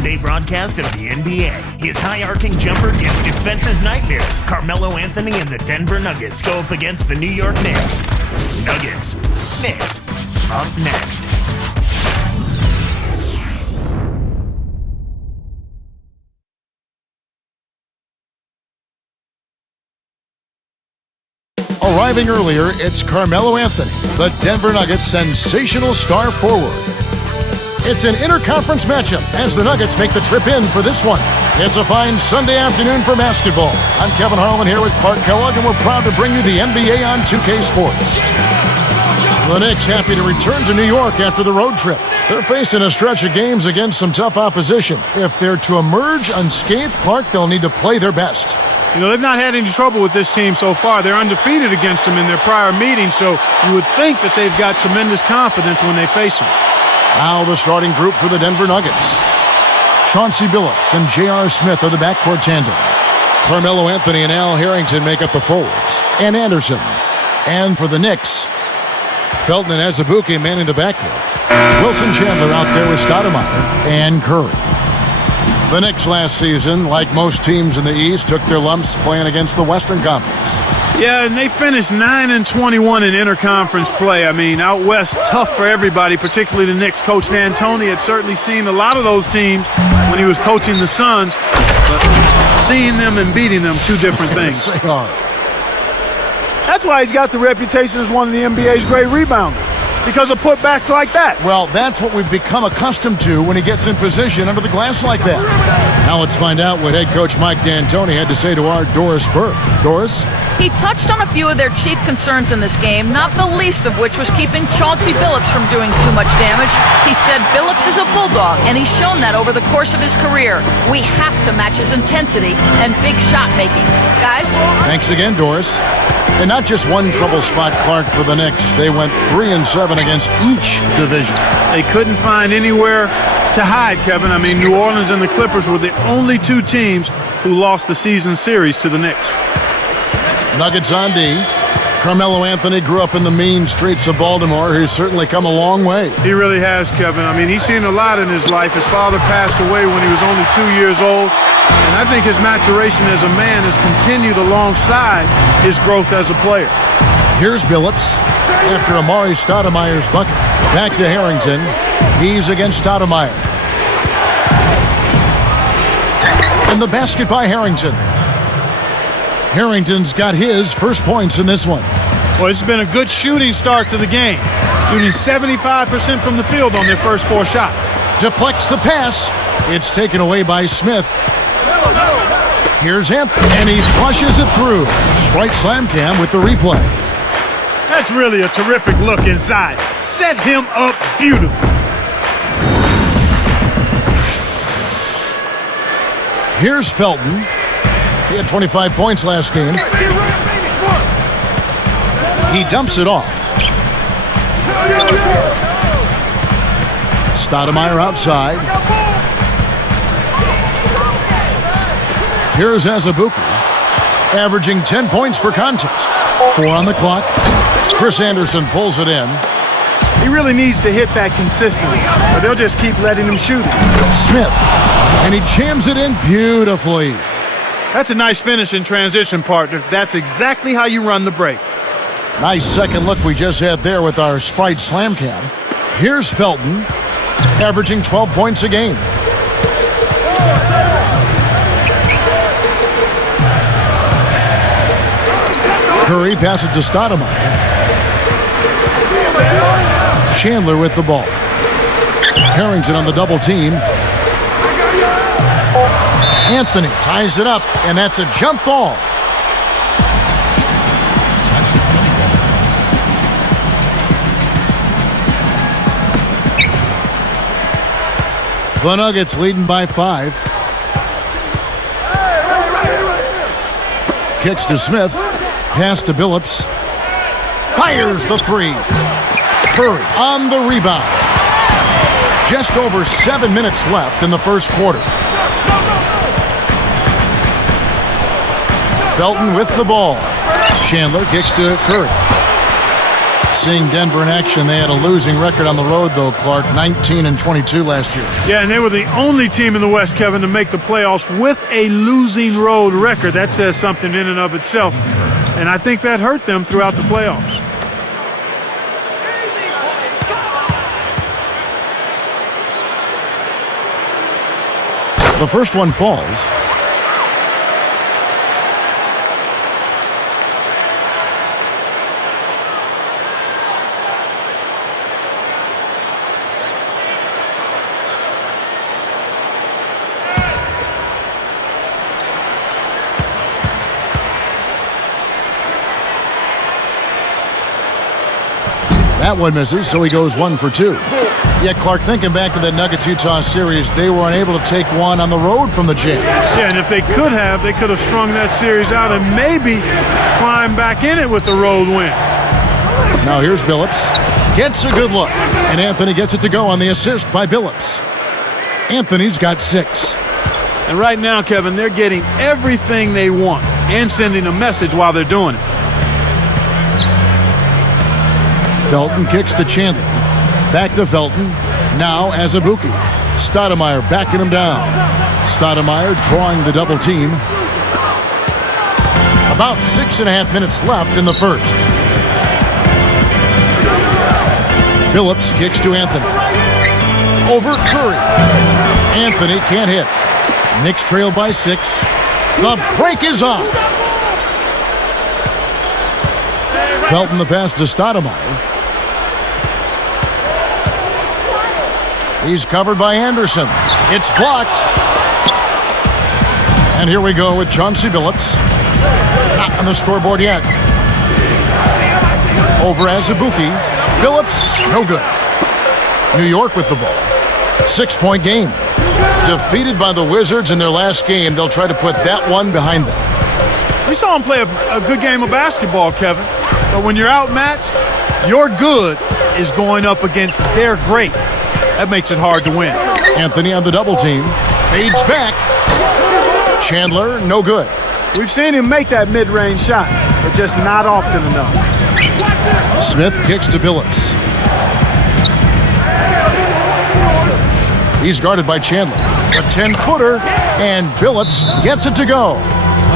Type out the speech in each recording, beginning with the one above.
Sunday broadcast of the NBA. His high-arcing jumper gives defenses nightmares. Carmelo Anthony and the Denver Nuggets go up against the New York Knicks. Nuggets. Knicks. Up next. Arriving earlier, it's Carmelo Anthony, the Denver Nuggets' sensational star forward. It's an interconference matchup as the Nuggets make the trip in for this one. It's a fine Sunday afternoon for basketball. I'm Kevin Harlan here with Clark Kellogg, and we're proud to bring you the NBA on 2K Sports. The Knicks happy to return to New York after the road trip. They're facing a stretch of games against some tough opposition. If they're to emerge unscathed, Clark, they'll need to play their best. You know, they've not had any trouble with this team so far. They're undefeated against them in their prior meetings, so you would think that they've got tremendous confidence when they face them. Now the starting group for the Denver Nuggets. Chauncey Billups and J.R. Smith are the backcourt tandem. Carmelo Anthony and Al Harrington make up the forwards. And Anderson. And for the Knicks, Felton and Azubuike manning the backcourt. Wilson Chandler out there with Stoudemire and Curry. The Knicks last season, like most teams in the East, took their lumps playing against the Western Conference. Yeah, and they finished 9-21 in interconference play. I mean, out west, tough for everybody, particularly the Knicks. Coach D'Antoni had certainly seen a lot of those teams when he was coaching the Suns, but seeing them and beating them, two different things. They are. That's why he's got the reputation as one of the NBA's great rebounders, because of putbacks like that. Well, that's what we've become accustomed to when he gets in position under the glass like that. Now let's find out what head coach Mike D'Antoni had to say to our Doris Burke. Doris? He touched on a few of their chief concerns in this game, not the least of which was keeping Chauncey Billups from doing too much damage. He said Billups is a bulldog, and he's shown that over the course of his career. We have to match his intensity and big shot making. Guys? Thanks again, Doris. And not just one trouble spot, Clark, for the Knicks. They went 3-7 against each division. They couldn't find anywhere to hide, Kevin. I mean, New Orleans and the Clippers were the only two teams who lost the season series to the Knicks. Nuggets on D. Carmelo Anthony grew up in the mean streets of Baltimore. He's certainly come a long way. He really has, Kevin. I mean, he's seen a lot in his life. His father passed away when he was only 2 years old. And I think his maturation as a man has continued alongside his growth as a player. Here's Billups after Amari Stoudemire's bucket. Back to Harrington. He's against Stoudemire. And the basket by Harrington. Harrington's got his first points in this one. Well, it's been a good shooting start to the game. Shooting 75% from the field on their first 4 shots. Deflects the pass. It's taken away by Smith. Here's Anthony, and he flushes it through. Sprite Slam Cam with the replay. That's really a terrific look inside. Set him up beautifully. Here's Felton. He had 25 points last game. He dumps it off. Stoudemire outside. Here's Azubuike, averaging 10 points per contest. 4 on the clock. Chris Anderson pulls it in. He really needs to hit that consistently, or they'll just keep letting him shoot it. Smith, and he jams it in beautifully. That's a nice finish in transition, partner. That's exactly how you run the break. Nice second look we just had there with our Sprite Slam Cam. Here's Felton, averaging 12 points a game. Curry passes to Stoudemire. Chandler with the ball. Harrington on the double team. Anthony ties it up, and that's a jump ball. The Nuggets leading by 5. Kicks to Smith. Pass to Billups. Fires the 3. Curry on the rebound. Just over 7 minutes left in the first quarter. Felton with the ball. Chandler kicks to Curry. Seeing Denver in action, they had a losing record on the road, though, Clark, 19-22 last year. Yeah, and they were the only team in the West, Kevin, to make the playoffs with a losing road record. That says something in and of itself, and I think that hurt them throughout the playoffs. The first one falls. That one misses, so he goes 1 for 2. Yet, Clark, thinking back to that Nuggets-Utah series, they were unable to take one on the road from the Jazz. Yeah, and if they could have strung that series out and maybe climbed back in it with the road win. Now here's Billups. Gets a good look. And Anthony gets it to go on the assist by Billups. Anthony's got 6. And right now, Kevin, they're getting everything they want and sending a message while they're doing it. Felton kicks to Chandler. Back to Felton. Now Azubuike. Stoudemire backing him down. Stoudemire drawing the double team. About 6.5 minutes left in the first. Billups kicks to Anthony. Over Curry. Anthony can't hit. Knicks trail by 6. The break is on. Felton the pass to Stoudemire. He's covered by Anderson. It's blocked. And here we go with Chauncey Billups. Not on the scoreboard yet. Over Azubuike. Billups, no good. New York with the ball. 6-point game. Defeated by the Wizards in their last game, they'll try to put that one behind them. We saw him play a good game of basketball, Kevin. But when you're outmatched, your good is going up against their great. That makes it hard to win. Anthony on the double team. Fades back. Chandler, no good. We've seen him make that mid-range shot, but just not often enough. Smith kicks to Billups. He's guarded by Chandler. A 10-footer, and Billups gets it to go.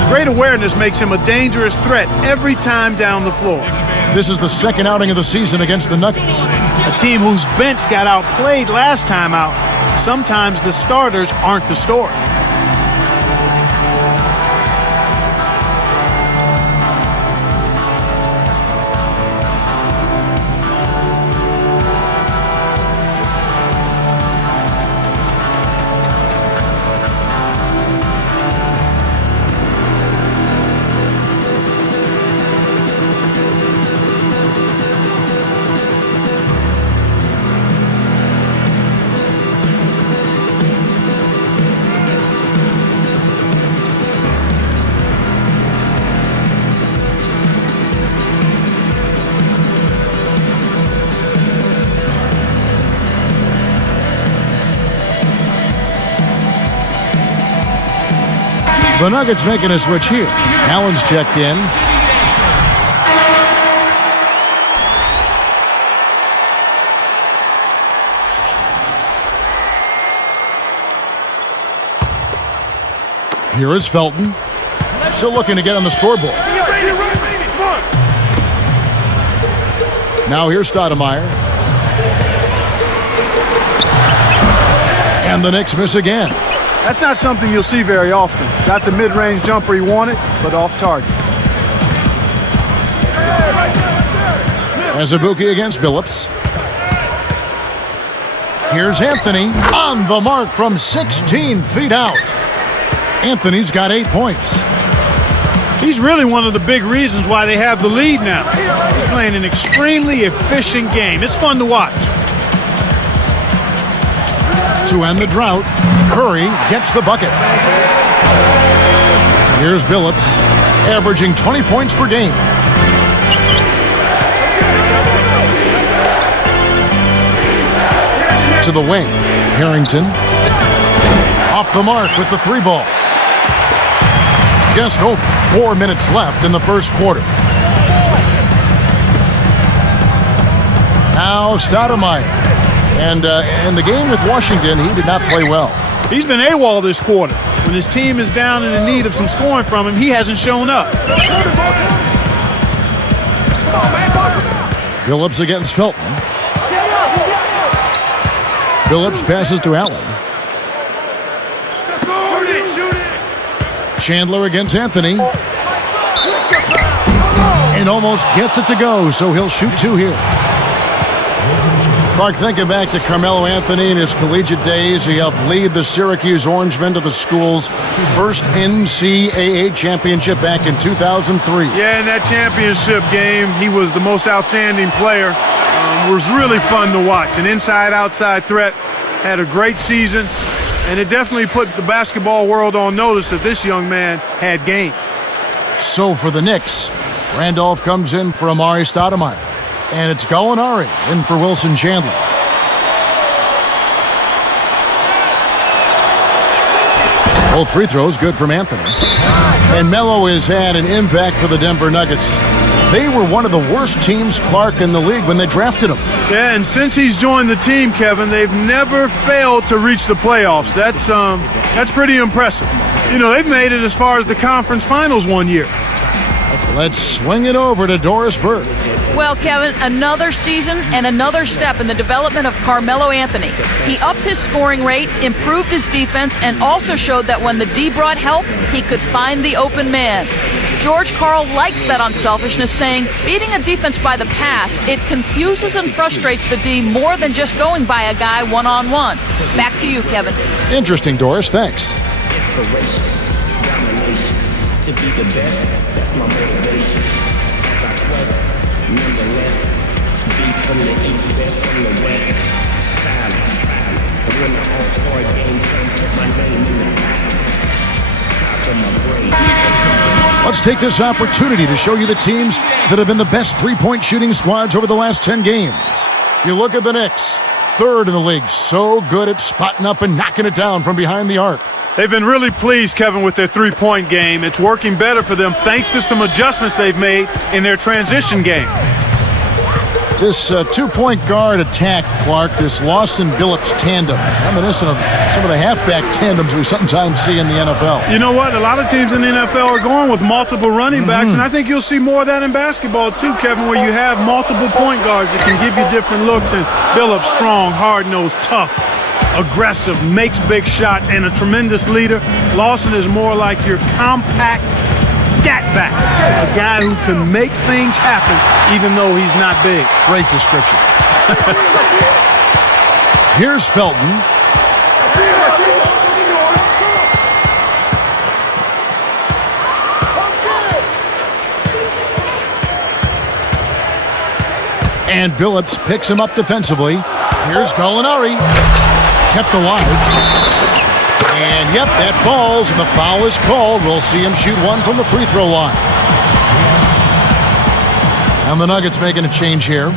Great awareness makes him a dangerous threat every time down the floor. This is the second outing of the season against the Nuggets. A team whose bench got outplayed last time out. Sometimes the starters aren't the story. The Nuggets making a switch here. Allen's checked in. Here is Felton. Still looking to get on the scoreboard. Now here's Stoudemire. And the Knicks miss again. That's not something you'll see very often. Got the mid-range jumper he wanted, but off target. Azubuike against Billups. Here's Anthony on the mark from 16 feet out. Anthony's got 8 points. He's really one of the big reasons why they have the lead now. He's playing an extremely efficient game. It's fun to watch. To end the drought, Curry gets the bucket. Here's Billups, averaging 20 points per game. To the wing, Harrington. Off the mark with the 3 ball. Just over 4 minutes left in the first quarter. Now Stoudemire. And in the game with Washington, he did not play well. He's been AWOL this quarter. When his team is down and in need of some scoring from him, he hasn't shown up. Billups against Felton. Billups passes to Allen. Chandler against Anthony. And almost gets it to go, so he'll shoot two here. Clark, thinking back to Carmelo Anthony in his collegiate days, he helped lead the Syracuse Orangemen to the school's first NCAA championship back in 2003. Yeah, in that championship game, he was the most outstanding player. Was really fun to watch. An inside-outside threat, had a great season, and it definitely put the basketball world on notice that this young man had game. So for the Knicks, Randolph comes in for Amari Stoudemire. And it's Gallinari in for Wilson Chandler. Both free throws good from Anthony. And Melo has had an impact for the Denver Nuggets. They were one of the worst teams, Clark, in the league when they drafted him. Yeah, and since he's joined the team, Kevin, they've never failed to reach the playoffs. That's pretty impressive. You know, they've made it as far as the conference finals one year. Let's swing it over to Doris Burke. Well, Kevin, another season and another step in the development of Carmelo Anthony. He upped his scoring rate, improved his defense, and also showed that when the D brought help, he could find the open man. George Karl likes that unselfishness, saying, beating a defense by the pass, it confuses and frustrates the D more than just going by a guy one-on-one. Back to you, Kevin. Interesting, Doris. Thanks. To be the best, that's my motivation. As I quest, nonetheless, beats from the east, best from the west. Silent. And when the all-star game comes, put my name in the back. Top of my brain. Let's take this opportunity to show you the teams that have been the best three-point shooting squads over the last 10 games. You look at the Knicks, third in the league, so good at spotting up and knocking it down from behind the arc. They've been really pleased, Kevin, with their three-point game. It's working better for them thanks to some adjustments they've made in their transition game. This two-point guard attack, Clark, this Lawson-Billups tandem, reminiscent of some of the halfback tandems we sometimes see in the NFL. You know what? A lot of teams in the NFL are going with multiple running backs, and I think you'll see more of that in basketball too, Kevin, where you have multiple point guards that can give you different looks, and Billups strong, hard-nosed, tough, aggressive, makes big shots, and a tremendous leader. Lawson is more like your compact scat back, a guy who can make things happen even though he's not big. Great description. Here's Felton. And Billups picks him up defensively. Here's Gallinari. Kept alive. And yep, that falls, and the foul is called. We'll see him shoot one from the free throw line. And the Nuggets making a change here.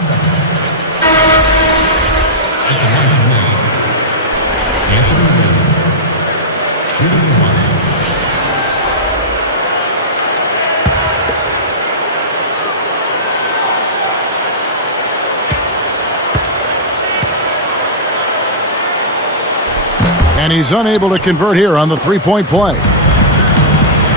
And he's unable to convert here on the three-point play.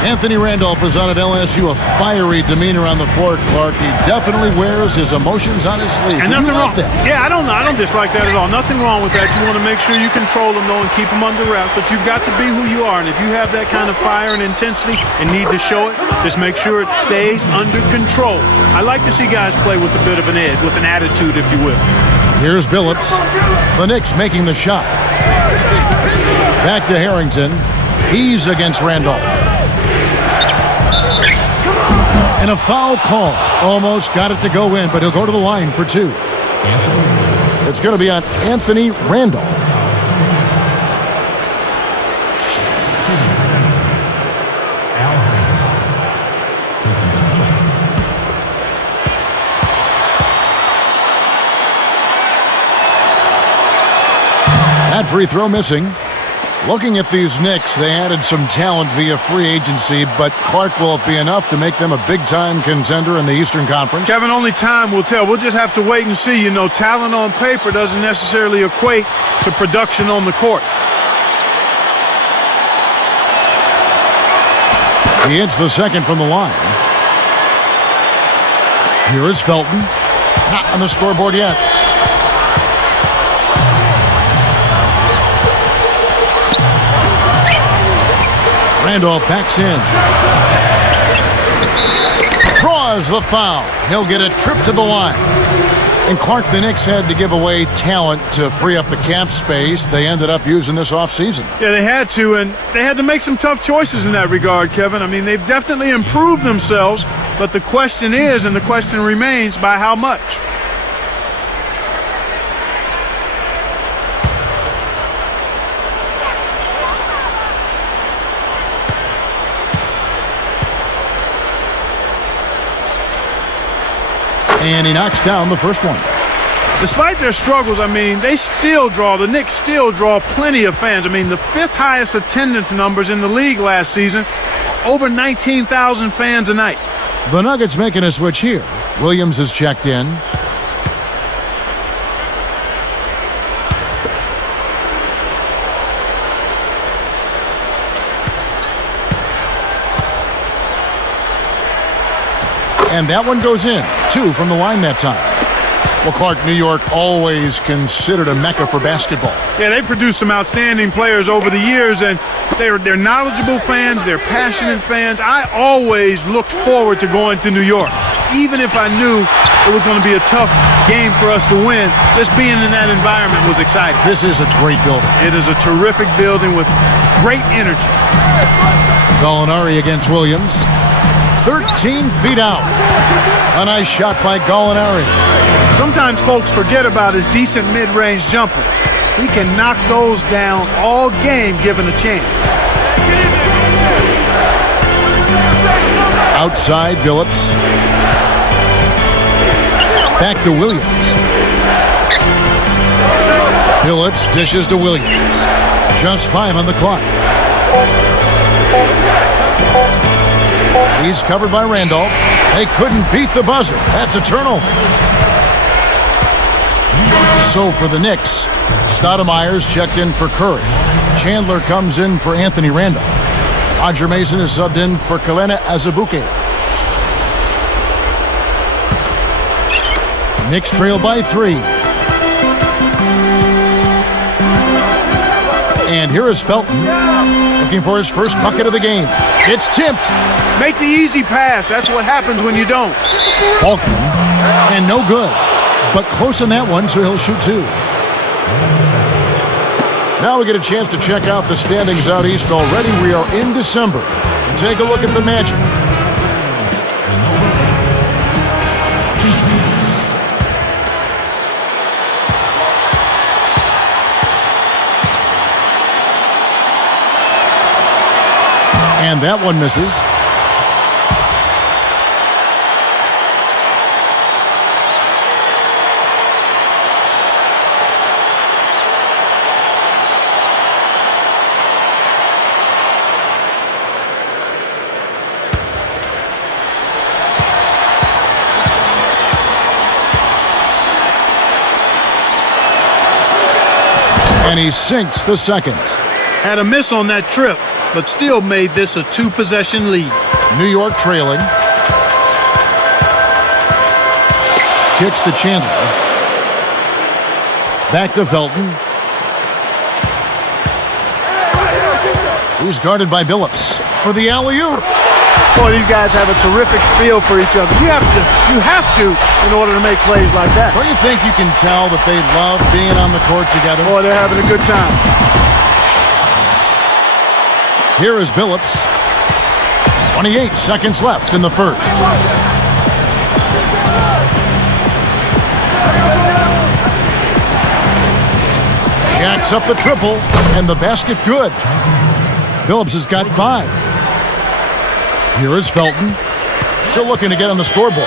Anthony Randolph is out of LSU, a fiery demeanor on the floor, Clark. He definitely wears his emotions on his sleeve. And nothing wrong. That? Yeah, I don't dislike that at all. Nothing wrong with that. You want to make sure you control them, though, and keep them under wraps. But you've got to be who you are. And if you have that kind of fire and intensity and need to show it, just make sure it stays under control. I like to see guys play with a bit of an edge, with an attitude, if you will. Here's Billups. The Knicks making the shot. Back to Harrington. He's against Randolph. And a foul call. Almost got it to go in, but he'll go to the line for two. It's going to be on Anthony Randolph. That free throw missing. Looking at these Knicks, they added some talent via free agency, but Clark, will it be enough to make them a big-time contender in the Eastern Conference? Kevin, only time will tell. We'll just have to wait and see. You know, talent on paper doesn't necessarily equate to production on the court. He hits the second from the line. Here is Felton. Not on the scoreboard yet. Randolph backs in. Draws the foul. He'll get a trip to the line. And Clark, the Knicks had to give away talent to free up the cap space. They ended up using this offseason. Yeah, they had to, and they had to make some tough choices in that regard, Kevin. I mean, they've definitely improved themselves, but the question is, and the question remains, by how much? And he knocks down the first one. Despite their struggles, I mean, the Knicks still draw plenty of fans. I mean, the 5th highest attendance numbers in the league last season, over 19,000 fans a night. The Nuggets making a switch here. Williams is checked in. And that one goes in. 2 from the line that time. Well, Clark, New York always considered a mecca for basketball. Yeah, they've produced some outstanding players over the years, and they're knowledgeable fans, they're passionate fans. I always looked forward to going to New York. Even if I knew it was going to be a tough game for us to win, just being in that environment was exciting. This is a great building. It is a terrific building with great energy. Gallinari against Williams. 13 feet out. A nice shot by Gallinari. Sometimes folks forget about his decent mid-range jumper. He can knock those down all game given a chance. Outside, Billups. Back to Williams. Billups dishes to Williams. Just 5 on the clock. He's covered by Randolph. They couldn't beat the buzzer. That's a turnover. So for the Knicks, Stoudemire's checked in for Curry. Chandler comes in for Anthony Randolph. Roger Mason is subbed in for Kalena Azubuike. Knicks trail by 3. And here is Felton, looking for his first bucket of the game. It's tipped. Make the easy pass. That's what happens when you don't. Balkman, and no good. But close on that one, so he'll shoot 2. Now we get a chance to check out the standings out east already. We are in December. And take a look at the Magic. And that one misses. And he sinks the second. Had a miss on that trip, but still made this a 2-possession lead. New York trailing. Kicks to Chandler. Back to Felton. He's guarded by Billups for the alley-oop. Boy, these guys have a terrific feel for each other. You have to in order to make plays like that. Don't you think you can tell that they love being on the court together? Boy, they're having a good time. Here is Billups. 28 seconds left in the first. Jacks up the triple, and the basket good. Billups has got 5. Here is Felton. Still looking to get on the scoreboard.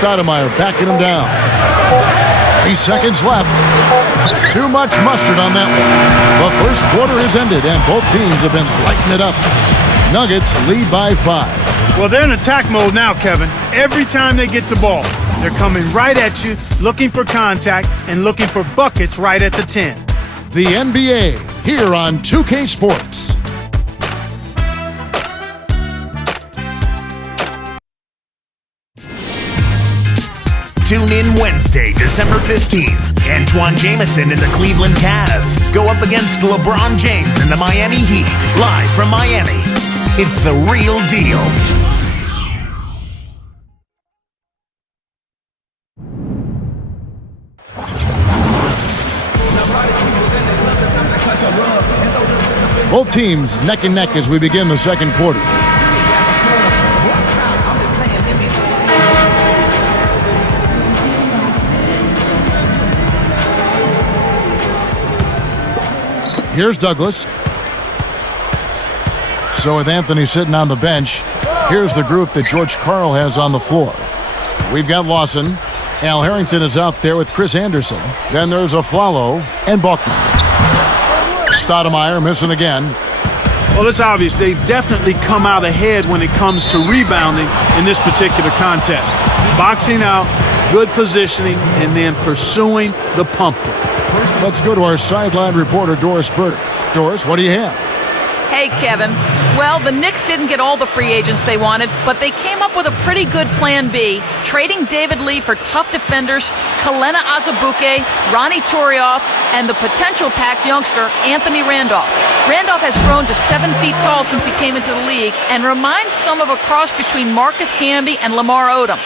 Stoudemire backing him down. 8 seconds left. Too much mustard on that one. The first quarter has ended, and both teams have been lighting it up. Nuggets lead by 5. Well, they're in attack mode now, Kevin. Every time they get the ball, they're coming right at you, looking for contact, and looking for buckets right at the 10. The NBA, here on 2K Sports. Tune in Wednesday, December 15th. Antoine Jameson and the Cleveland Cavs go up against LeBron James and the Miami Heat, live from Miami. It's the real deal. Both teams neck and neck as we begin the second quarter. Here's Douglas. So with Anthony sitting on the bench, here's the group that George Karl has on the floor. We've got Lawson. Al Harrington is out there with Chris Anderson. Then there's Aflalo and Buckman. Stoudemire missing again. Well, it's obvious they've definitely come out ahead when it comes to rebounding in this particular contest. Boxing out, good positioning, and then pursuing the pump. Let's go to our sideline reporter, Doris Burke. Doris, what do you have? Hey, Kevin. Well, the Knicks didn't get all the free agents they wanted, but they came up with a pretty good plan B, trading David Lee for tough defenders, Kalena Azubuike, Ronnie Torioff, and the potential packed youngster, Anthony Randolph. Randolph has grown to 7 feet tall since he came into the league and reminds some of a cross between Marcus Camby and Lamar Odom.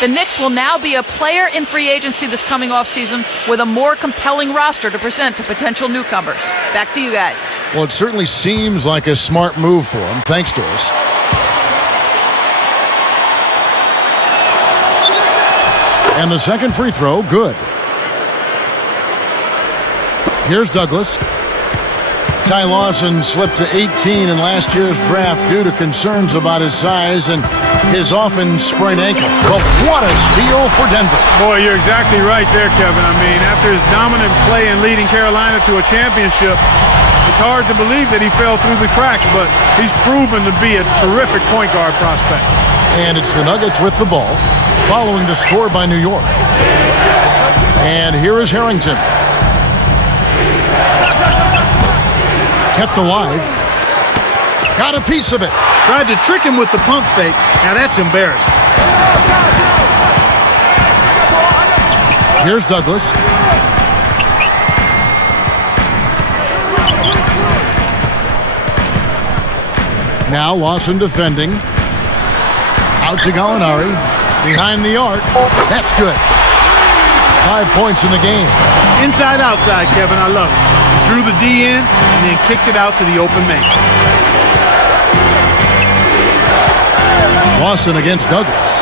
The Knicks will now be a player in free agency this coming offseason with a more compelling roster to present to potential newcomers. Back to you guys. Well, it certainly seems like a smart move for him. Thanks, Doris. And the second free throw, good. Here's Douglas. Ty Lawson slipped to 18 in last year's draft due to concerns about his size and his often sprained ankle. Well, what a steal for Denver. Boy, you're exactly right there, Kevin. I mean, after his dominant play in leading Carolina to a championship, it's hard to believe that he fell through the cracks, but he's proven to be a terrific point guard prospect. And it's the Nuggets with the ball, following the score by New York. And here is Harrington. Kept alive. Got a piece of it. Tried to trick him with the pump fake. Now that's embarrassing. Here's Douglas. Now Lawson defending. Out to Gallinari. Behind the arc. That's good. 5 points in the game. Inside, outside, Kevin. I love it. Threw the D in and then kicked it out to the open man. Lawson against Douglas.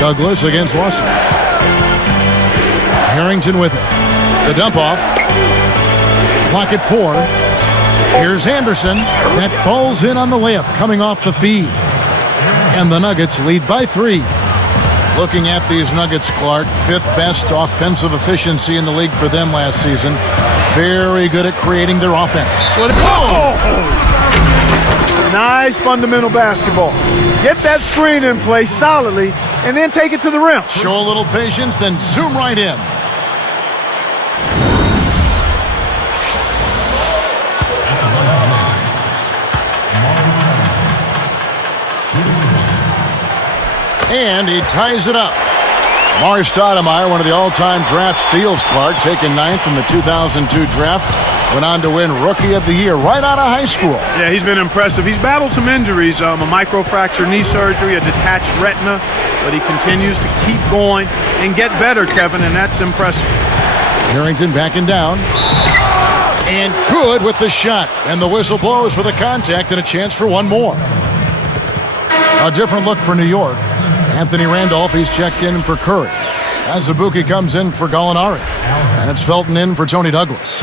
Douglas against Lawson. Harrington with it. The dump off. Clock at 4. Here's Anderson. That falls in on the layup coming off the feed. And the Nuggets lead by 3. Looking at these Nuggets, Clark, 5th best offensive efficiency in the league for them last season. Very good at creating their offense. Oh! Nice fundamental basketball. Get that screen in place solidly and then take it to the rim. Show a little patience, then zoom right in. And he ties it up. Stoudemire, one of the all-time draft steals, Clark, taken 9th in the 2002 draft. Went on to win Rookie of the Year right out of high school. Yeah, he's been impressive. He's battled some injuries, a microfracture knee surgery, a detached retina, but he continues to keep going and get better, Kevin, and that's impressive. Harrington backing down. And good with the shot. And the whistle blows for the contact and a chance for one more. A different look for New York. Anthony Randolph, he's checked in for Curry. Azubuike comes in for Gallinari. And it's Felton in for Tony Douglas.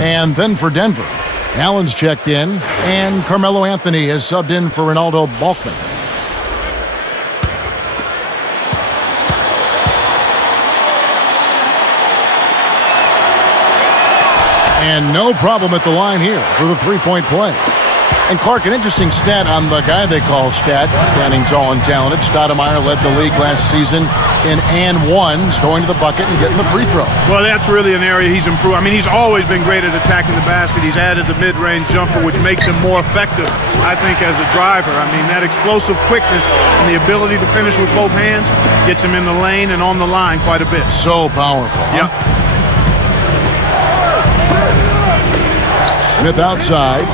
And then for Denver, Allen's checked in, and Carmelo Anthony has subbed in for Ronaldo Balkman. And no problem at the line here for the three-point play. And Clark, an interesting stat on the guy they call Stat, standing tall and talented. Stoudemire led the league last season in and ones, going to the bucket and getting the free throw. Well, that's really an area he's improved. I mean, he's always been great at attacking the basket. He's added the mid-range jumper, which makes him more effective, I think, as a driver. I mean, that explosive quickness and the ability to finish with both hands gets him in the lane and on the line quite a bit. So powerful. Huh? Yep. Smith outside.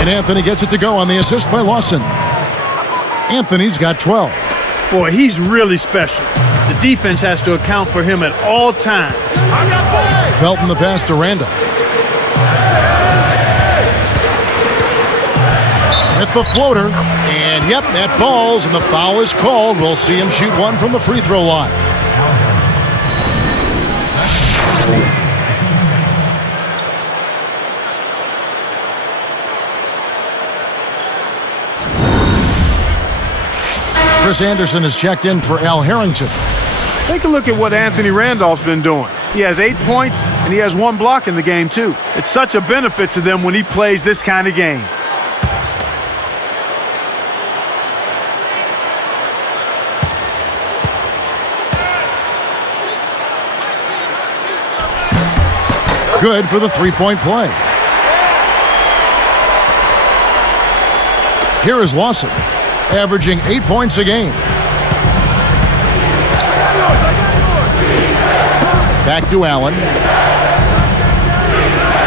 And Anthony gets it to go on the assist by Lawson. Anthony's got 12. Boy, he's really special. The defense has to account for him at all times. Felton the pass to Randall. With the floater. And yep, that falls and the foul is called. We'll see him shoot one from the free throw line. Chris Anderson has checked in for Al Harrington. Take a look at what Anthony Randolph's been doing. He has 8 points, and he has 1 block in the game, too. It's such a benefit to them when he plays this kind of game. Good for the three-point play. Here is Lawson, averaging 8 points a game. Back to Allen.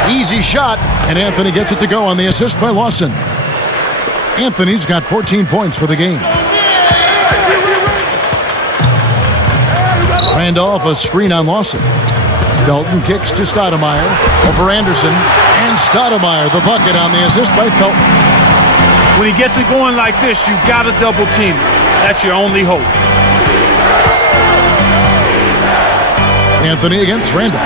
Easy shot, and Anthony gets it to go on the assist by Lawson. Anthony's got 14 points for the game. Randolph, a screen on Lawson. Felton kicks to Stoudemire. Over Anderson. And Stoudemire, the bucket on the assist by Felton. When he gets it going like this, you've got to double team him. That's your only hope. Anthony against Randolph.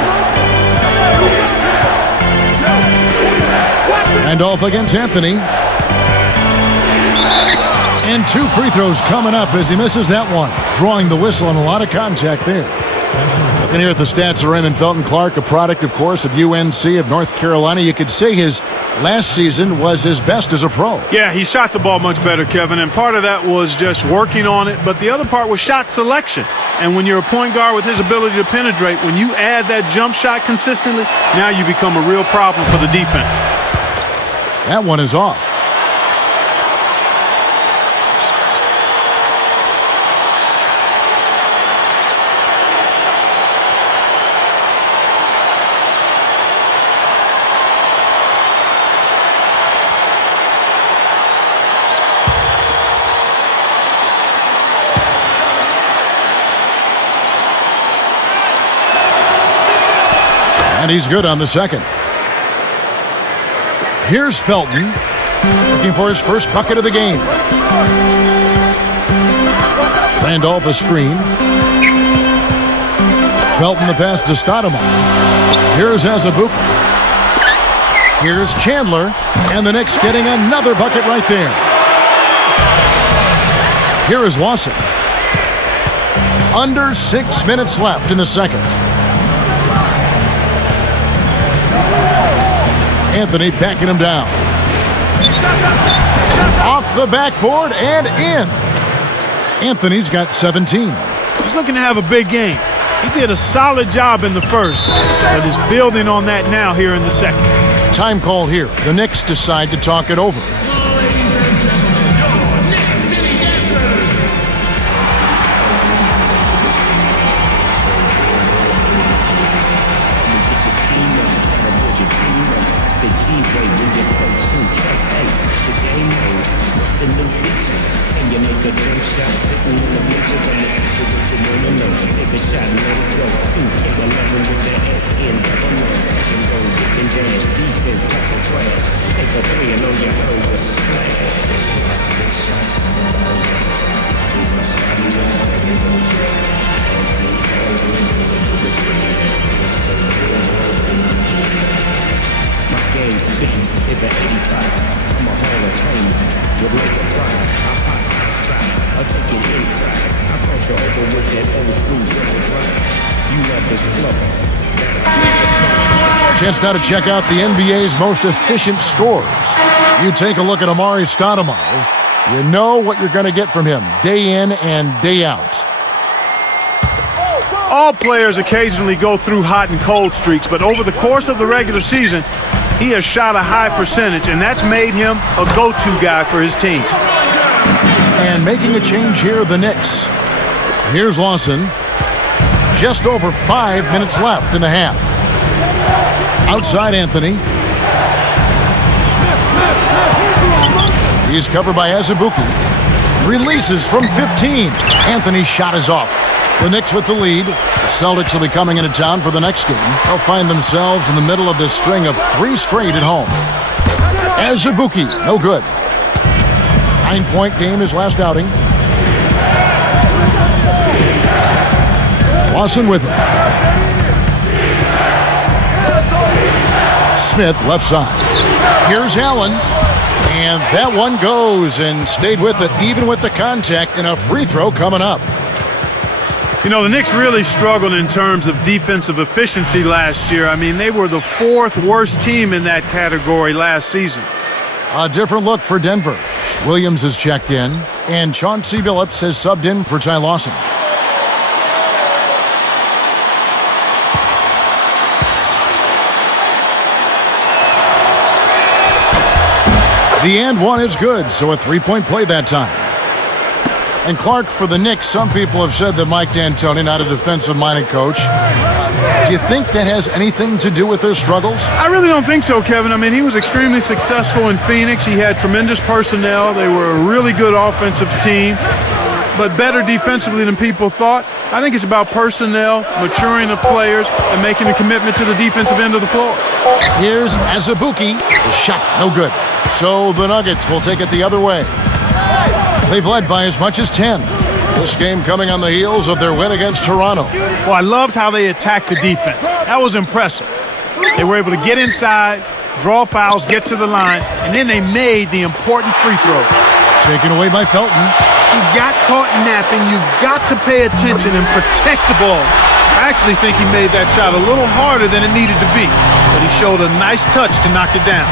Randolph against Anthony. And 2 free throws coming up as he misses that one. Drawing the whistle and a lot of contact there. Looking here at the stats of Raymond Felton Clark, a product, of course, of UNC of North Carolina. You could say his last season was his best as a pro. Yeah, he shot the ball much better, Kevin, and part of that was just working on it, but the other part was shot selection. And when you're a point guard with his ability to penetrate, when you add that jump shot consistently, now you become a real problem for the defense. That one is off. And he's good on the second. Here's Felton, looking for his first bucket of the game. Randolph a screen. Felton the pass to Stoudemire. Here's Azubuike. Here's Chandler, and the Knicks getting another bucket right there. Here is Lawson. Under 6 minutes left in the second. Anthony backing him down. Off the backboard and in. Anthony's got 17. He's looking to have a big game. He did a solid job in the first, but is building on that now here in the second. Time call here. The Knicks decide to talk it over. Over with that old school, you love this flow. Chance now to check out the NBA's most efficient scorers. You take a look at Amari Stoudemire, you know what you're going to get from him day in and day out. All players occasionally go through hot and cold streaks, but over the course of the regular season, he has shot a high percentage, and that's made him a go-to guy for his team. And making a change here, the Knicks. Here's Lawson. Just over 5 minutes left in the half. Outside Anthony. He's covered by Azubuike. Releases from 15. Anthony's shot is off. The Knicks with the lead. The Celtics will be coming into town for the next game. They'll find themselves in the middle of this string of 3 straight at home. Azubuike, no good. 9-point game his last outing. Lawson with it. Smith left side. Here's Allen. And that one goes and stayed with it, even with the contact, and a free throw coming up. You know, the Knicks really struggled in terms of defensive efficiency last year. I mean, they were the 4th worst team in that category last season. A different look for Denver. Williams has checked in, and Chauncey Billups has subbed in for Ty Lawson. The and one is good, so a 3-point play that time. And Clark for the Knicks, some people have said that Mike D'Antoni, not a defensive-minded coach. Do you think that has anything to do with their struggles? I really don't think so, Kevin. I mean, he was extremely successful in Phoenix. He had tremendous personnel. They were a really good offensive team, but better defensively than people thought. I think it's about personnel, maturing of players, and making a commitment to the defensive end of the floor. Here's Azubuike. The shot, no good. So the Nuggets will take it the other way. They've led by as much as 10. This game coming on the heels of their win against Toronto. Well, I loved how they attacked the defense. That was impressive. They were able to get inside, draw fouls, get to the line, and then they made the important free throw. Taken away by Felton. He got caught napping. You've got to pay attention and protect the ball. I actually think he made that shot a little harder than it needed to be, but he showed a nice touch to knock it down.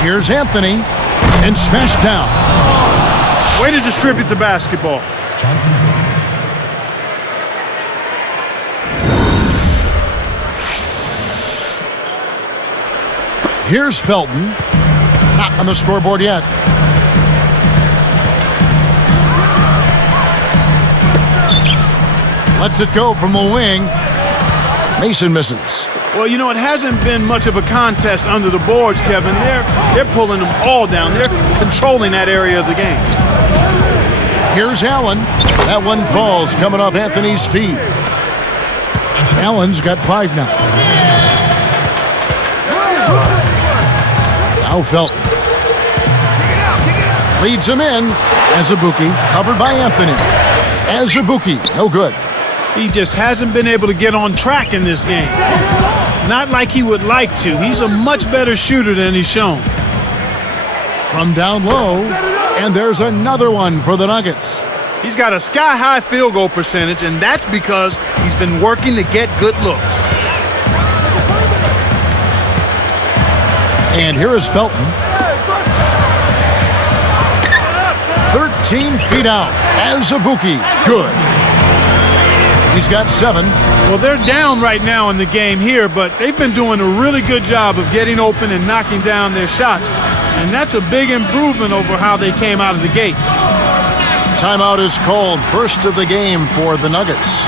Here's Anthony, and smashed down. Way to distribute the basketball. Here's Felton. Not on the scoreboard yet. Lets it go from the wing. Mason misses. Well, you know, it hasn't been much of a contest under the boards, Kevin. They're pulling them all down. They're controlling that area of the game. Here's Allen. That one falls, coming off Anthony's feet. Allen's got 5 now. Now Felton. Leads him in. Azubuike, covered by Anthony. Azubuike, no good. He just hasn't been able to get on track in this game. Not like he would like to. He's a much better shooter than he's shown. From down low, and there's another one for the Nuggets. He's got a sky-high field goal percentage, and that's because he's been working to get good looks. And here is Felton. 13 feet out. Azubuike, good. He's got 7. Well, they're down right now in the game here, but they've been doing a really good job of getting open and knocking down their shots. And that's a big improvement over how they came out of the gates. Timeout is called. First of the game for the Nuggets.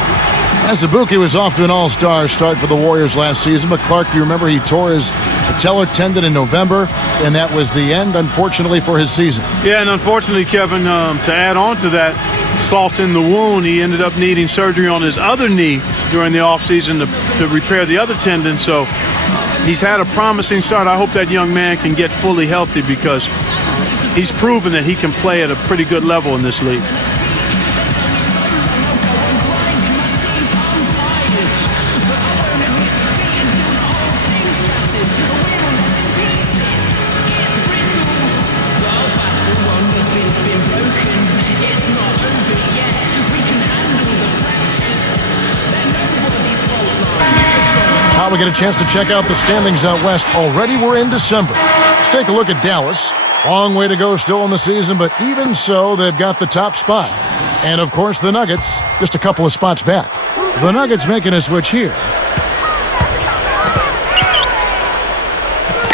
Azubuike was off to an all-star start for the Warriors last season, but Clark, you remember he tore his patellar tendon in November, and that was the end, unfortunately, for his season. Yeah, and unfortunately, Kevin, to add on to that, salt in the wound, he ended up needing surgery on his other knee during the offseason to repair the other tendon. So he's had a promising start. I hope that young man can get fully healthy because he's proven that he can play at a pretty good level in this league. we get a chance to check out the standings out west. Already we're in December. Let's take a look at Dallas. Long way to go still in the season, but even so, they've got the top spot. And, of course, the Nuggets, just a couple of spots back. The Nuggets making a switch here.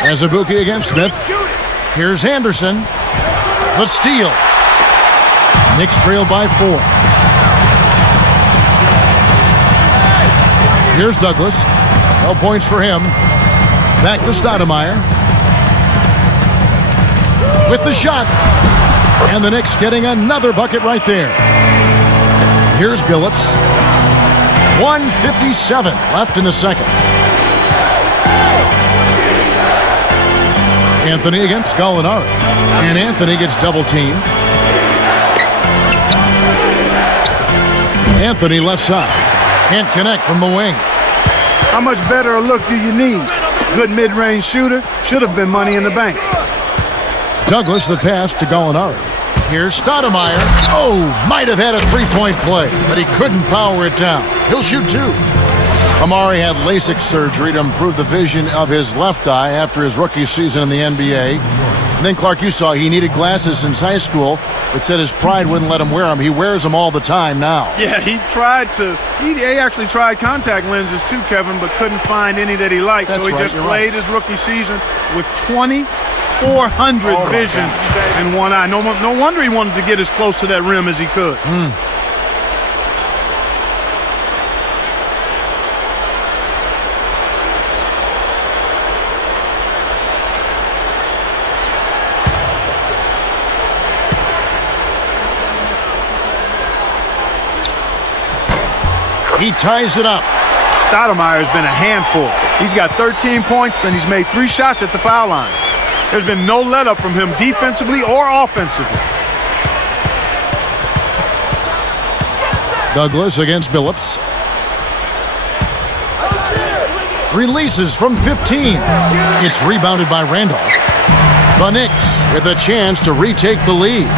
Azubuike against Smith. Here's Anderson. The steal. Knicks trail by 4. Here's Douglas. No points for him. Back to Stoudemire. With the shot. And the Knicks getting another bucket right there. Here's Billups. 1:57 left in the second. Anthony against Gallinari. And Anthony gets double teamed. Anthony left side. Can't connect from the wing. How much better a look do you need? Good mid-range shooter. Should have been money in the bank. Douglas the pass to Gallinari. Here's Stoudemire. Oh, might have had a three-point play, but he couldn't power it down. He'll shoot 2. Amari had LASIK surgery to improve the vision of his left eye after his rookie season in the NBA. And then, Clark, you saw he needed glasses since high school, but said his pride wouldn't let him wear them. He wears them all the time now. Yeah, he actually tried contact lenses too, Kevin, but couldn't find any that he liked. That's so he right, just you're played his rookie season with 2,400 vision in one eye. No wonder he wanted to get as close to that rim as he could. He ties it up. Stoudemire has been a handful. He's got 13 points, and he's made 3 shots at the foul line. There's been no let-up from him defensively or offensively. Douglas against Billups. Releases from 15. It's rebounded by Randolph. The Knicks with a chance to retake the lead.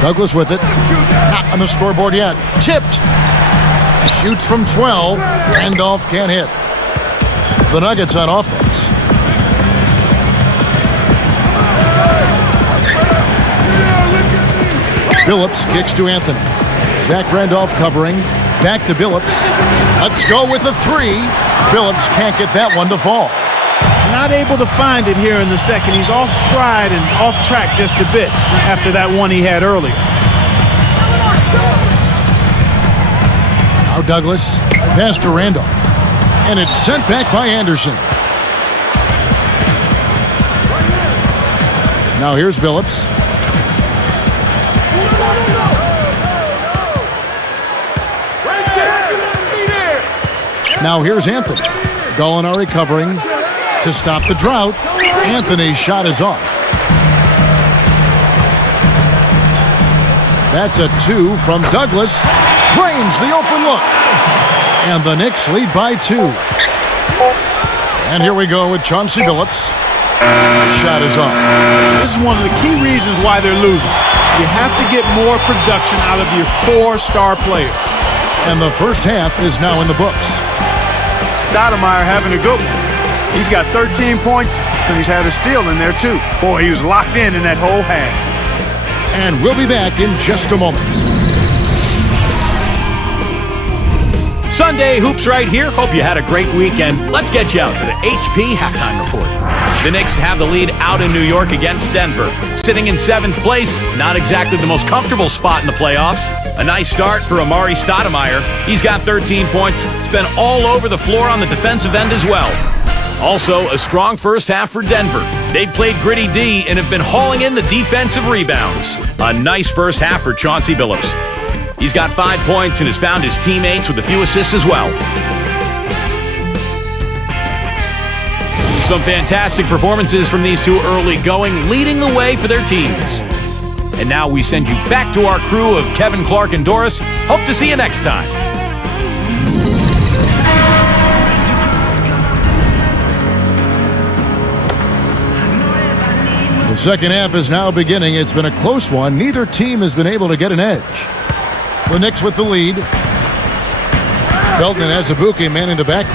Douglas with it. Not on the scoreboard yet. Tipped. Shoots from 12. Randolph can't hit. The Nuggets on offense. Billups kicks to Anthony. Zach Randolph covering. Back to Billups. Let's go with a 3. Billups can't get that one to fall. Not able to find it here in the second. He's off stride and off track just a bit after that one he had earlier. Now Douglas, pass to Randolph. And it's sent back by Anderson. Now here's Billups. Now here's Anthony. Gallinari covering to stop the drought. Anthony's shot is off. That's a 2 from Douglas. Drains the open look. And the Knicks lead by 2. And here we go with Chauncey Billups. The shot is off. This is one of the key reasons why they're losing. You have to get more production out of your core star players. And the first half is now in the books. Stoudemire having a good one. He's got 13 points, and he's had a steal in there, too. Boy, he was locked in that whole half. And we'll be back in just a moment. Sunday Hoops right here. Hope you had a great weekend. Let's get you out to the HP Halftime Report. The Knicks have the lead out in New York against Denver. Sitting in 7th place, not exactly the most comfortable spot in the playoffs. A nice start for Amari Stoudemire. He's got 13 points. He's been all over the floor on the defensive end as well. Also, a strong first half for Denver. They've played gritty D and have been hauling in the defensive rebounds. A nice first half for Chauncey Billups. He's got 5 points and has found his teammates with a few assists as well. Some fantastic performances from these two early going, leading the way for their teams. And now we send you back to our crew of Kevin, Clark, and Doris. Hope to see you next time. The second half is now beginning. It's been a close one. Neither team has been able to get an edge. The Knicks with the lead. Felton and Azubuike manning the back.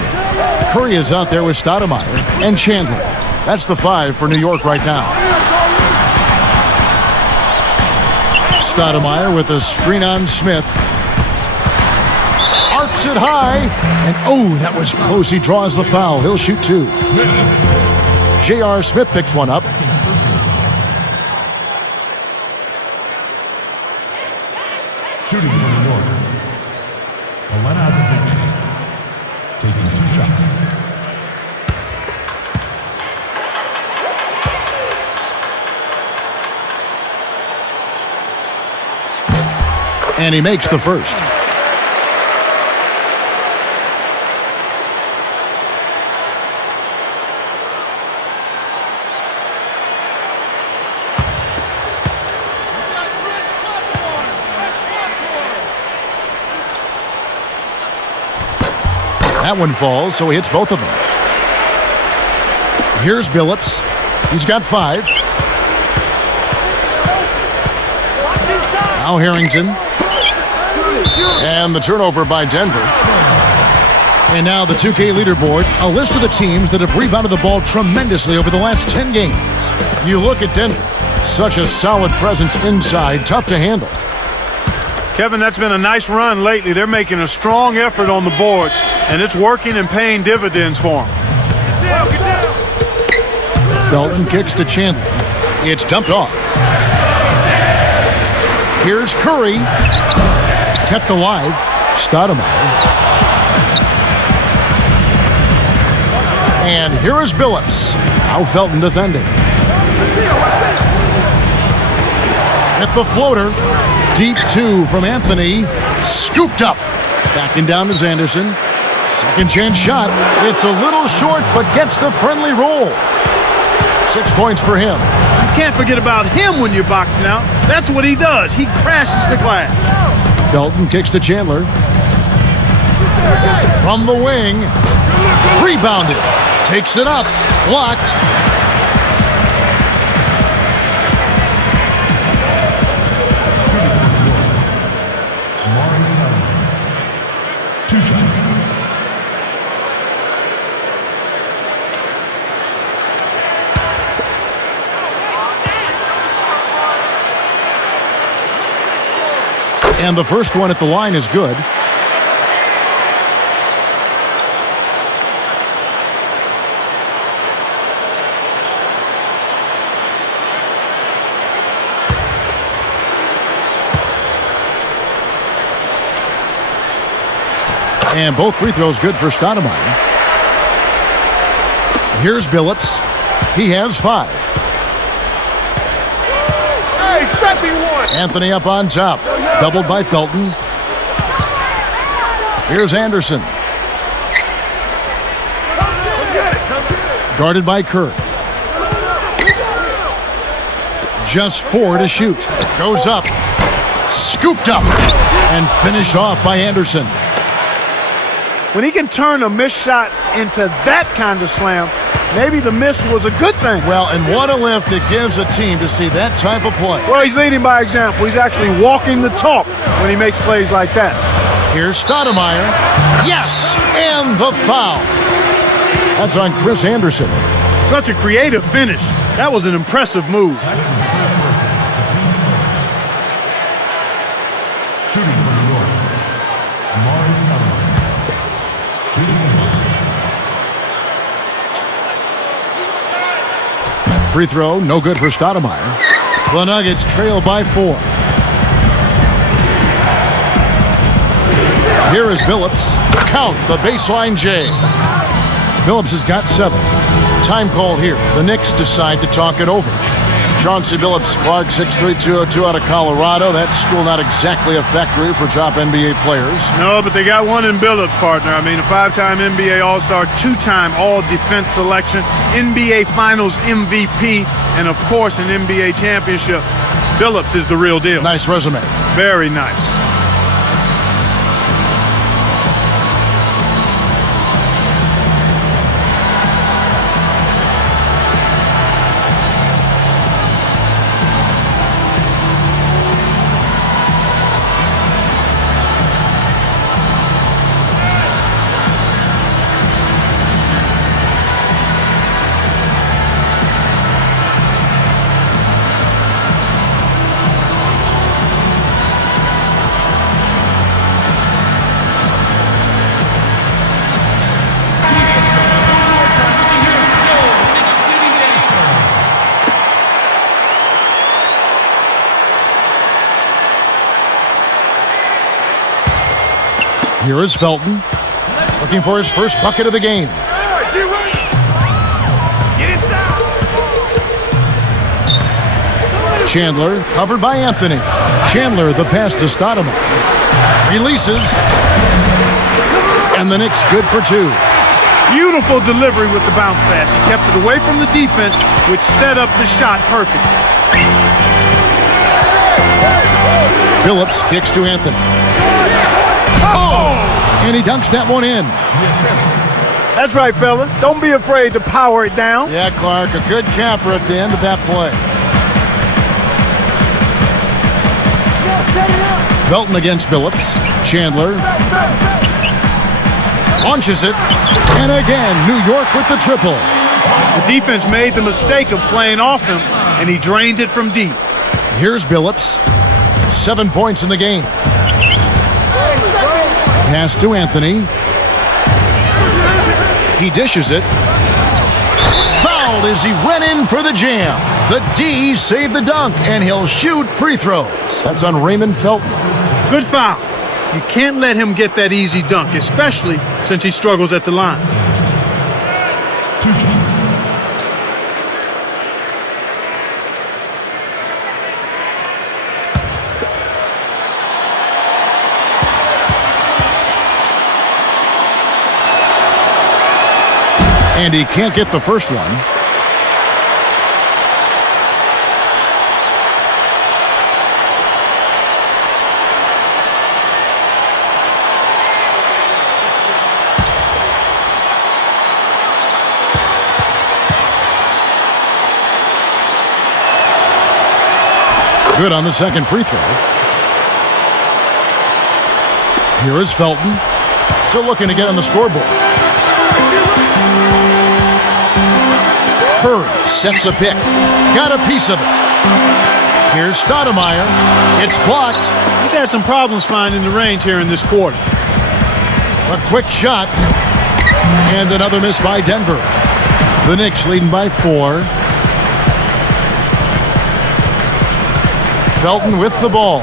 Curry is out there with Stoudemire and Chandler. That's the 5 for New York right now. Stoudemire with a screen on Smith. Arcs it high. And oh, that was close. He draws the foul. He'll shoot 2. J.R. Smith picks one up. Shooting for New York. Alena Azubuike taking 2 shots. And he makes the first. That one falls, so he hits both of them. Here's Billups. He's got 5. Now Harrington. And the turnover by Denver. And now the 2K leaderboard, a list of the teams that have rebounded the ball tremendously over the last 10 games. You look at Denver, such a solid presence inside, tough to handle. Kevin, that's been a nice run lately. They're making a strong effort on the board, and it's working and paying dividends for them. Felton kicks to Chandler. It's dumped off. Here's Curry. Kept alive. Stoudemire. And here is Billups. Now Felton defending. At the floater. Deep 2 from Anthony. Scooped up. Backing down is Anderson. Second chance shot. It's a little short, but gets the friendly roll. 6 points for him. You can't forget about him when you're boxing out. That's what he does. He crashes the glass. Felton kicks to Chandler. From the wing. Rebounded. Takes it up. Blocked. And the first one at the line is good. And both free throws good for Stoudemire. Here's Billups. He has 5. Hey, set me one. Anthony up on top. Doubled by Felton. Here's Anderson. Guarded by Kerr. Just 4 to shoot. Goes up. Scooped up. And finished off by Anderson. When he can turn a missed shot into that kind of slam, maybe the miss was a good thing. Well, and what a lift it gives a team to see that type of play. Well, he's leading by example. He's actually walking the talk when he makes plays like that. Here's Stoudemire. Yes! And the foul. That's on Chris Anderson. Such a creative finish. That was an impressive move. Shooting for New York. Stoudemire. Free throw, no good for Stoudemire. The Nuggets trail by 4. Here is Billups. Count the baseline J. Billups has got 7. Time called here. The Knicks decide to talk it over. Chauncey Billups, Clark, 6'3", 202 out of Colorado. That school not exactly a factory for top NBA players. No, but they got one in Billups, partner. I mean, a 5-time NBA All-Star, 2-time All-Defense selection, NBA Finals MVP, and, of course, an NBA championship. Billups is the real deal. Nice resume. Very nice. Here is Felton, looking for his first bucket of the game. Chandler, covered by Anthony. Chandler, the pass to Stoudemire. Releases. And the Knicks good for two. Beautiful delivery with the bounce pass. He kept it away from the defense, which set up the shot perfectly. Phillips kicks to Anthony. Oh! And he dunks that one in. That's right, fella. Don't be afraid to power it down. Yeah, Clark, a good capper at the end of that play. Felton against Phillips. Chandler launches it. And again, New York with the triple. The defense made the mistake of playing off him, and he drained it from deep. Here's Phillips. 7 points in the game. Pass to Anthony. He dishes it. Fouled as he went in for the jam. The D saved the dunk, and he'll shoot free throws. That's on Raymond Felton. Good foul. You can't let him get that easy dunk, especially since he struggles at the line. And he can't get the first one. Good on the second free throw. Here is Felton. Still looking to get on the scoreboard. Curry sets a pick. Got a piece of it. Here's Stoudemire. It's blocked. He's had some problems finding the range here in this quarter. A quick shot. And another miss by Denver. The Knicks leading by 4. Felton with the ball.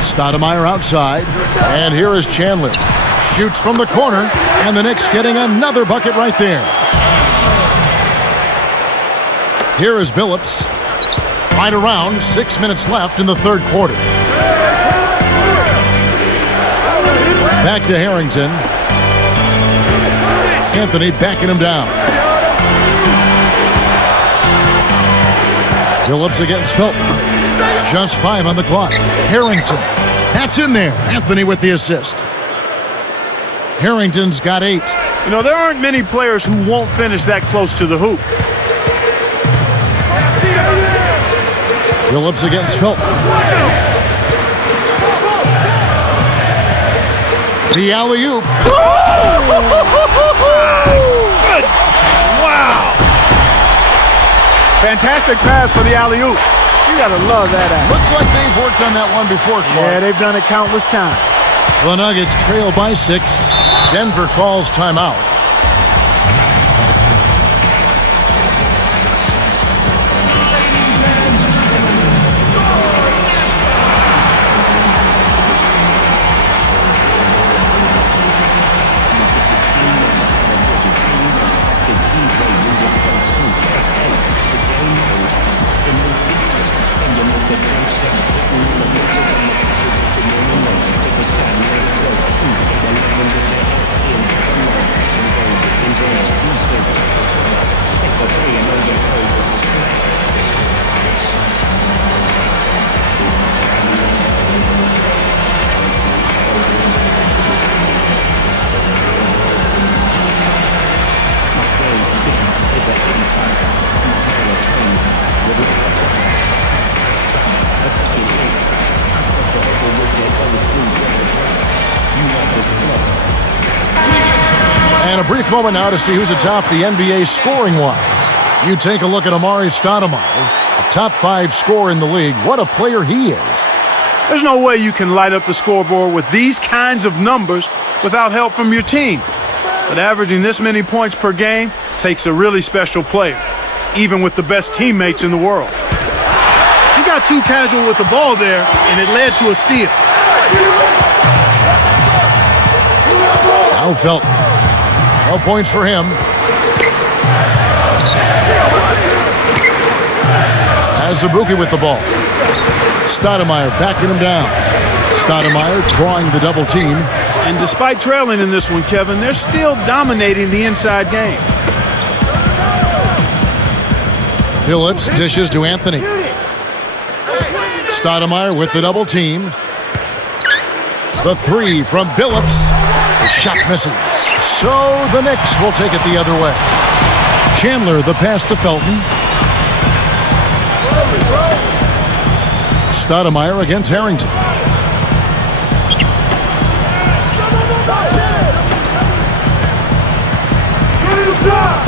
Stoudemire outside. And here is Chandler. Shoots from the corner. And the Knicks getting another bucket right there. Here is Phillips. Right around 6 minutes left in the third quarter. Back to Harrington. Anthony backing him down. Phillips against Felton. Just 5 on the clock. Harrington. That's in there. Anthony with the assist. Harrington's got 8. You know, there aren't many players who won't finish that close to the hoop. Phillips against Felton. The alley-oop. Wow! Fantastic pass for the alley-oop. You gotta love that act. Looks like they've worked on that one before, Clark. Yeah, they've done it countless times. The Nuggets trail by 6. Denver calls timeout. And a brief moment now to see who's atop the NBA scoring-wise. You take a look at Amari Stoudemire, a top 5 scorer in the league. What a player he is. There's no way you can light up the scoreboard with these kinds of numbers without help from your team. But averaging this many points per game takes a really special player, even with the best teammates in the world. You got got too casual with the ball there, and it led to a steal. Now Felton. No points for him. Azubuike with the ball. Stoudemire backing him down. Stoudemire drawing the double team. And despite trailing in this one, Kevin, they're still dominating the inside game. Phillips dishes to Anthony. Stoudemire with the double team. The three from Billups. The shot misses. So the Knicks will take it the other way. Chandler the pass to Felton. Stoudemire against Harrington.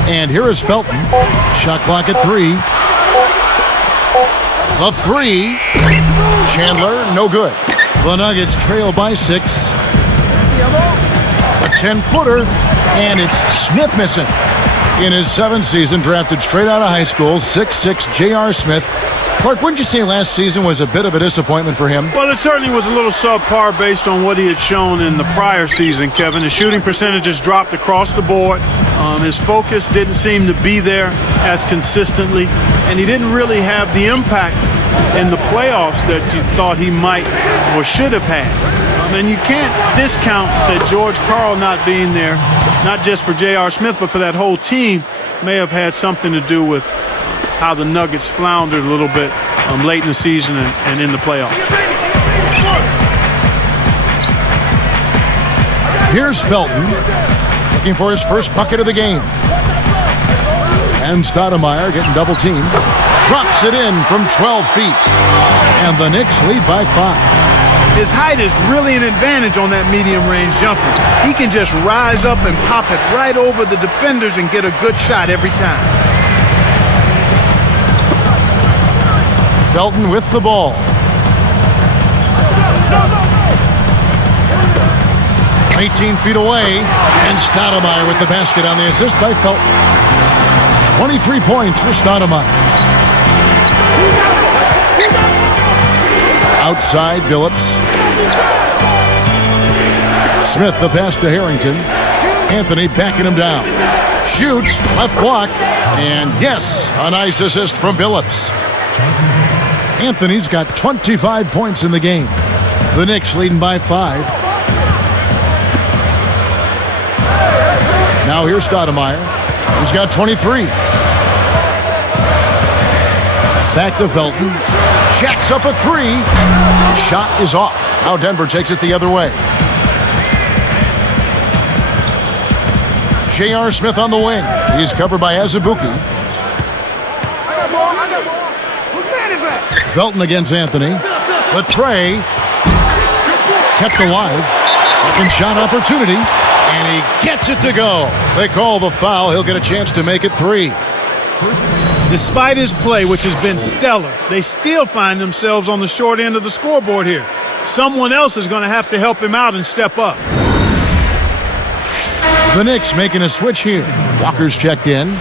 And here is Felton. Shot clock at 3. The three. Chandler, no good. The Nuggets trail by 6. A 10-footer, and it's Smith missing. In his 7th season, drafted straight out of high school, 6'6" J.R. Smith. Clark, wouldn't you say last season was a bit of a disappointment for him? Well, it certainly was a little subpar based on what he had shown in the prior season, Kevin. His shooting percentages dropped across the board. His focus didn't seem to be there as consistently, and he didn't really have the impact in the playoffs that you thought he might or should have had. And you can't discount that George Karl not being there, not just for J.R. Smith, but for that whole team, may have had something to do with how the Nuggets floundered a little bit late in the season and in the playoffs. Here's Felton, looking for his first bucket of the game. And Stoudemire getting double teamed. Drops it in from 12 feet. And the Knicks lead by 5. His height is really an advantage on that medium-range jumper. He can just rise up and pop it right over the defenders and get a good shot every time. Felton with the ball. No. 18 feet away, and Stoudemire with the basket on the assist by Felton. 23 points for Stoudemire. Outside, Billups. Smith the pass to Harrington. Anthony backing him down. Shoots, left block, and yes, a nice assist from Billups. Anthony's got 25 points in the game. The Knicks leading by 5. Now here's Stoudemire. He's got 23. Back to Felton. Jacks up a 3. The shot is off. Now Denver takes it the other way. J.R. Smith on the wing. He's covered by Azubuike. Felton against Anthony. The tray kept alive. Second shot opportunity. And he gets it to go. They call the foul. He'll get a chance to make it 3. Despite his play, which has been stellar, they still find themselves on the short end of the scoreboard here. Someone else is going to have to help him out and step up. The Knicks making a switch here. Walker's checked in.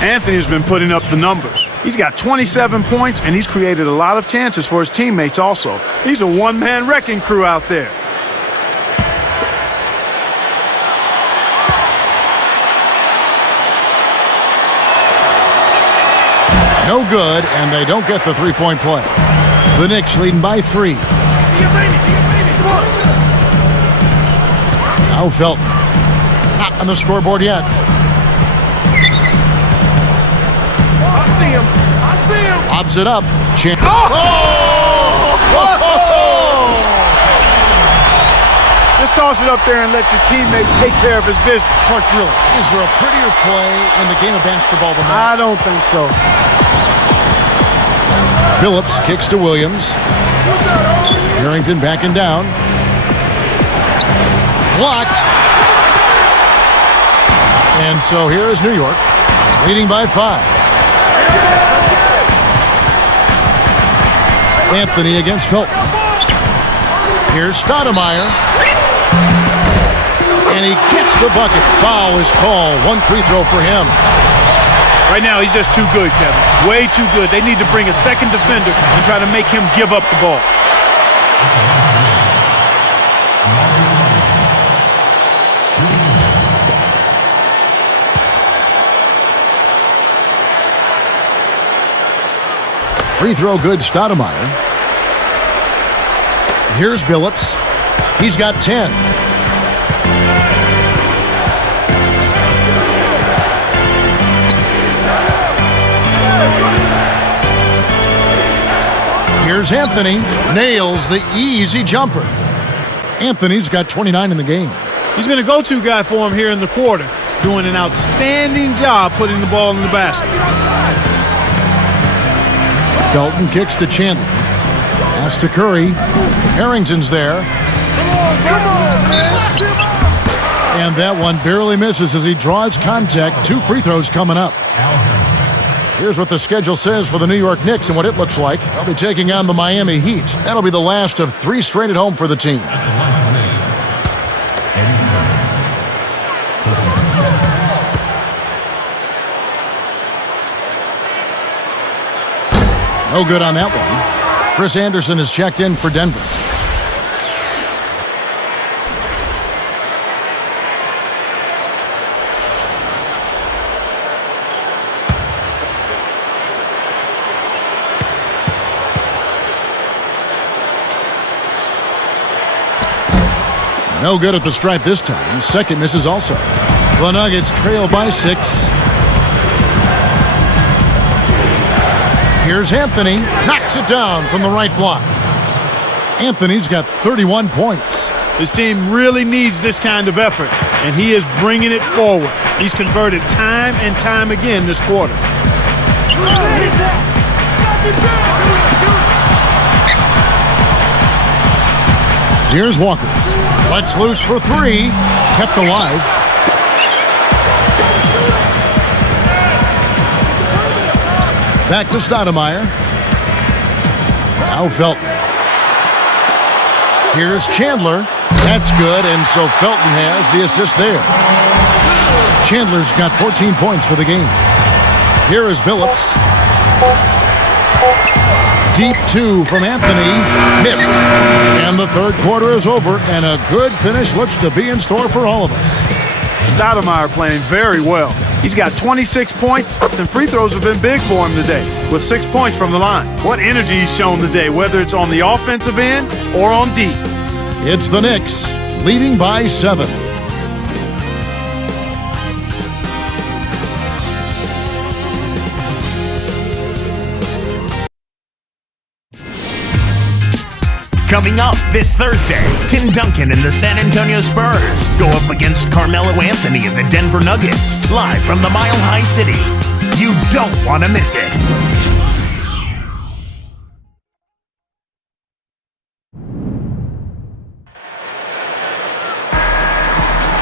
Anthony's been putting up the numbers. He's got 27 points, and he's created a lot of chances for his teammates also. He's a one-man wrecking crew out there. No good, and they don't get the three-point play. The Knicks leading by 3. Now Felton. Not on the scoreboard yet. I see him. Lobs it up. Just toss it up there and let your teammate take care of his business. Clark, really, is there a prettier play in the game of basketball than that? I don't think so. Billups kicks to Williams. Harrington backing down. Blocked. And so here is New York, leading by 5. Anthony against Felton. Here's Stoudemire. And he gets the bucket. Foul is called. 1 free throw for him. Right now, he's just too good, Kevin. Way too good. They need to bring a second defender and try to make him give up the ball. Free throw good, Stoudemire. Here's Billups. He's got 10. Here's Anthony. Nails the easy jumper. Anthony's got 29 in the game. He's been a go-to guy for him here in the quarter, doing an outstanding job putting the ball in the basket. Felton kicks to Chandler. Pass to Curry. Harrington's there. And that one barely misses as he draws contact. 2 free throws coming up. Here's what the schedule says for the New York Knicks and what it looks like. They'll be taking on the Miami Heat. That'll be the last of 3 straight at home for the team. No good on that one. Chris Anderson is checked in for Denver. No good at the stripe this time. Second misses also. The Nuggets trail by 6. Here's Anthony. Knocks it down from the right block. Anthony's got 31 points. His team really needs this kind of effort, and he is bringing it forward. He's converted time and time again this quarter. Here's Walker. Lets loose for 3. Kept alive. Back to Stoudemire. Now Felton. Here's Chandler. That's good, and so Felton has the assist there. Chandler's got 14 points for the game. Here is Billups. Deep 2 from Anthony. Missed. And the third quarter is over, and a good finish looks to be in store for all of us. Stoudemire playing very well. He's got 26 points, and free throws have been big for him today, with 6 points from the line. What energy he's shown today, whether it's on the offensive end or on D. It's the Knicks, leading by 7. Coming up this Thursday, Tim Duncan and the San Antonio Spurs go up against Carmelo Anthony and the Denver Nuggets, live from the Mile High City. You don't want to miss it.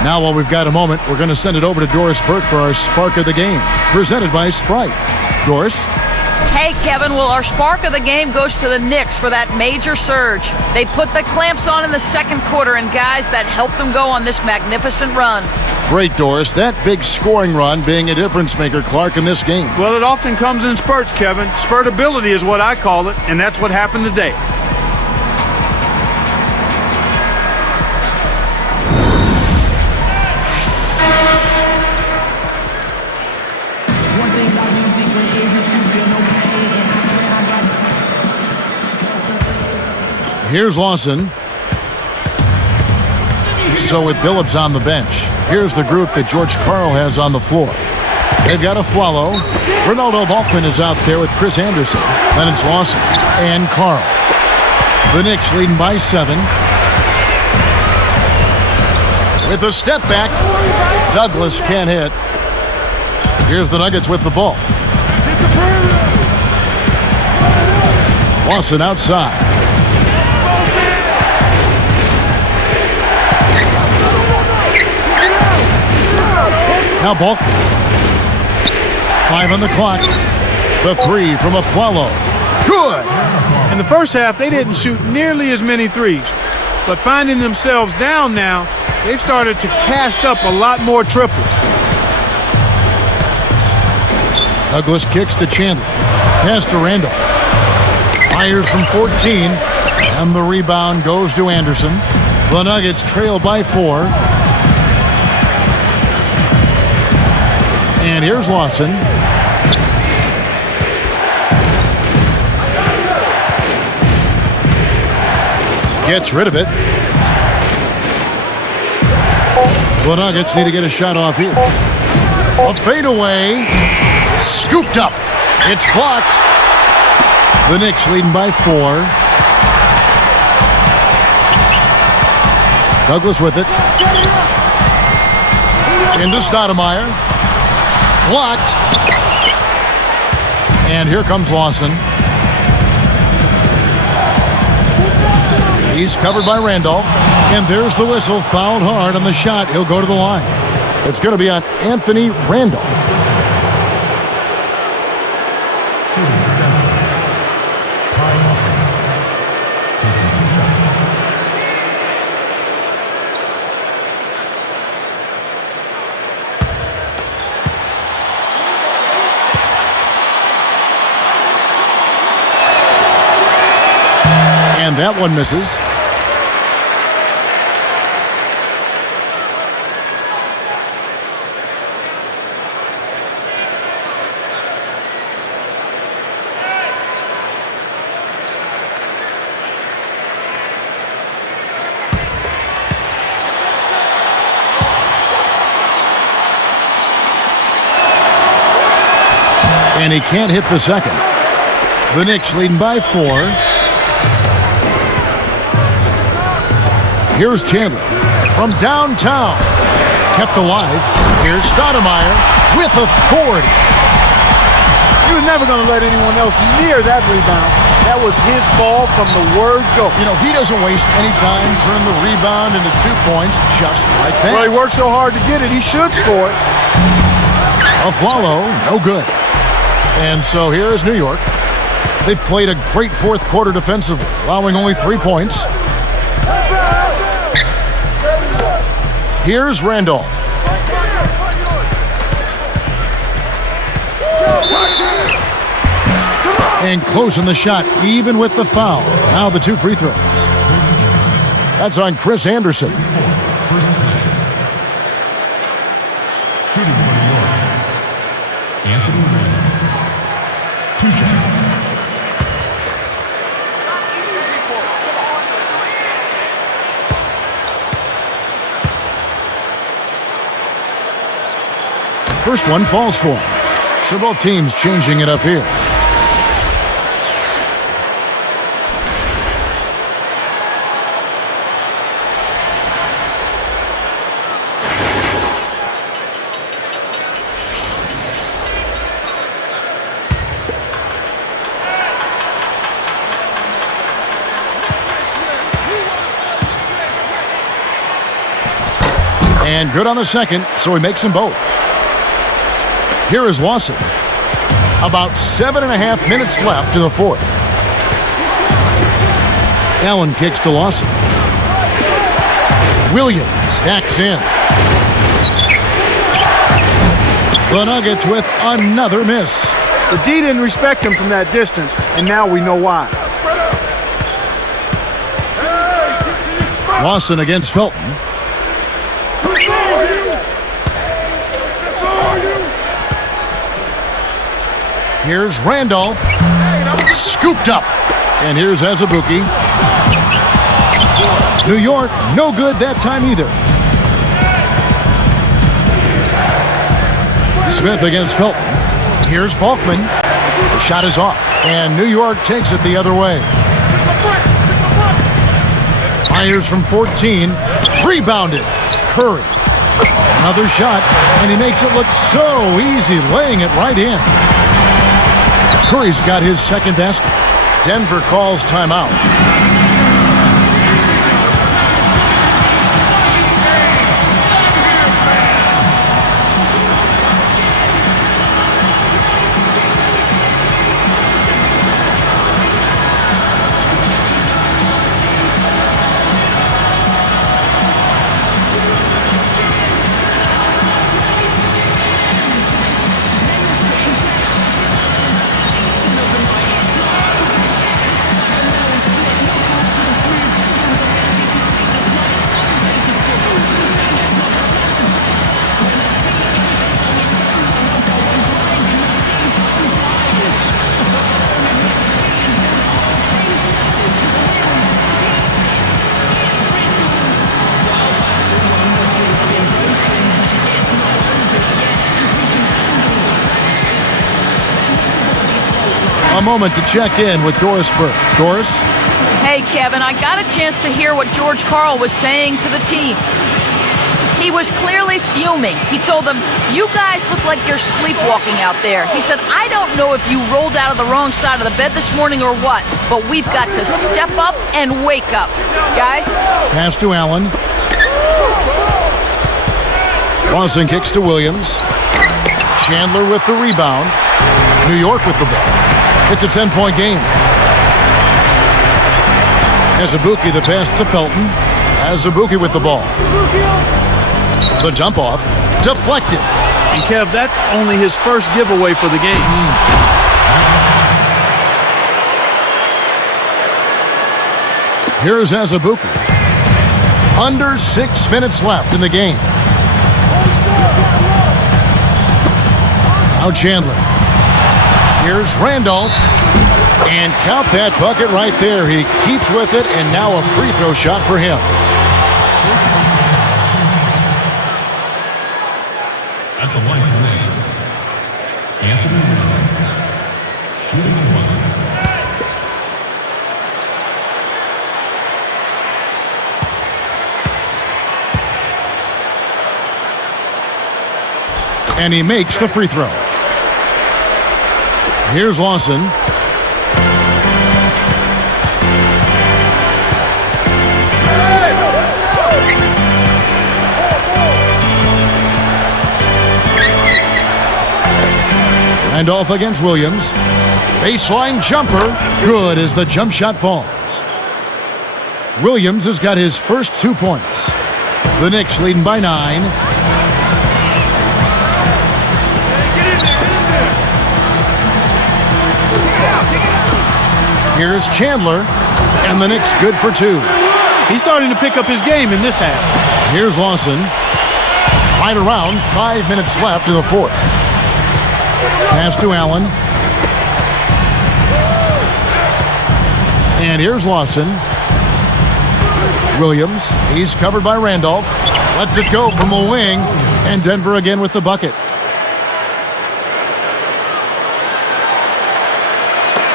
Now, while we've got a moment, we're going to send it over to Doris Burke for our Spark of the Game, presented by Sprite. Doris? Hey, Kevin, well, our spark of the game goes to the Knicks for that major surge. They put the clamps on in the second quarter, and guys, that helped them go on this magnificent run. Great, Doris. That big scoring run being a difference maker, Clark, in this game. Well, it often comes in spurts, Kevin. Spurtability is what I call it, and that's what happened today. Here's Lawson. So with Billups on the bench, here's the group that George Karl has on the floor. They've got Afflalo. Ronaldo Balkman is out there with Chris Anderson. Then it's Lawson and Karl. The Knicks leading by 7. With a step back, Douglas can't hit. Here's the Nuggets with the ball. Lawson outside. Now Balkman. 5 on the clock. The 3 from Afflalo. Good! In the first half, they didn't shoot nearly as many threes. But finding themselves down now, they've started to cast up a lot more triples. Douglas kicks to Chandler. Pass to Randolph. Fires from 14. And the rebound goes to Anderson. The Nuggets trail by 4. And here's Lawson. Gets rid of it. The Nuggets need to get a shot off here. A fadeaway. Scooped up. It's blocked. The Knicks leading by 4. Douglas with it. Into Stoudemire. Blocked. And here comes Lawson. He's covered by Randolph. And there's the whistle. Fouled hard on the shot. He'll go to the line. It's going to be on Anthony Randolph. Shooting for Denver. Ty Lawson. Taking 2 shots. And that one misses. And he can't hit the second. The Knicks leading by 4. Here's Chandler from downtown. Kept alive. Here's Stoudemire with authority. He was never going to let anyone else near that rebound. That was his ball from the word go. You know, he doesn't waste any time, turn the rebound into 2 points just like that. Well, he worked so hard to get it, he should score it. A follow, no good. And so here is New York. They've played a great fourth quarter defensively, allowing only 3 points. Here's Randolph. And closing the shot, even with the foul. Now the 2 free throws. That's on Chris Anderson. Shooting for New York. Anthony Randolph. 2 shots. First one falls for him. So both teams changing it up here. And good on the second, so he makes them both. Here is Lawson. About 7.5 minutes left in the fourth. Allen kicks to Lawson. Williams backs in. The Nuggets with another miss. The D didn't respect him from that distance, and now we know why. Lawson against Felton. Here's Randolph. Scooped up. And here's Azubuike. New York, no good that time either. Smith against Felton. Here's Balkman. The shot is off. And New York takes it the other way. Fires from 14. Rebounded. Curry. Another shot. And he makes it look so easy, laying it right in. Curry's got his second basket. Denver calls timeout. A moment to check in with Doris Burke. Doris? Hey, Kevin, I got a chance to hear what George Karl was saying to the team. He was clearly fuming. He told them, "You guys look like you're sleepwalking out there." He said, "I don't know if you rolled out of the wrong side of the bed this morning or what, but we've got to step up and wake up. Guys?" Pass to Allen. Lawson kicks to Williams. Chandler with the rebound. New York with the ball. It's a 10-point game. Azubuike the pass to Felton. Azubuike with the ball. The jump off. Deflected. And Kev, that's only his first giveaway for the game. Here's Azubuike. Under 6 minutes left in the game. Now Chandler. Here's Randolph. And count that bucket right there. He keeps with it, and now a free throw shot for him. At the line for Knicks, Anthony Randolph, shooting the one. And he makes the free throw. Here's Lawson. Randolph against Williams. Baseline jumper. Good as the jump shot falls. Williams has got his first 2 points. The Knicks leading by 9. Here's Chandler, and the Knicks good for 2. He's starting to pick up his game in this half. Here's Lawson. Right around 5 minutes left in the fourth. Pass to Allen. And here's Lawson. Williams, he's covered by Randolph. Lets it go from a wing, and Denver again with the bucket.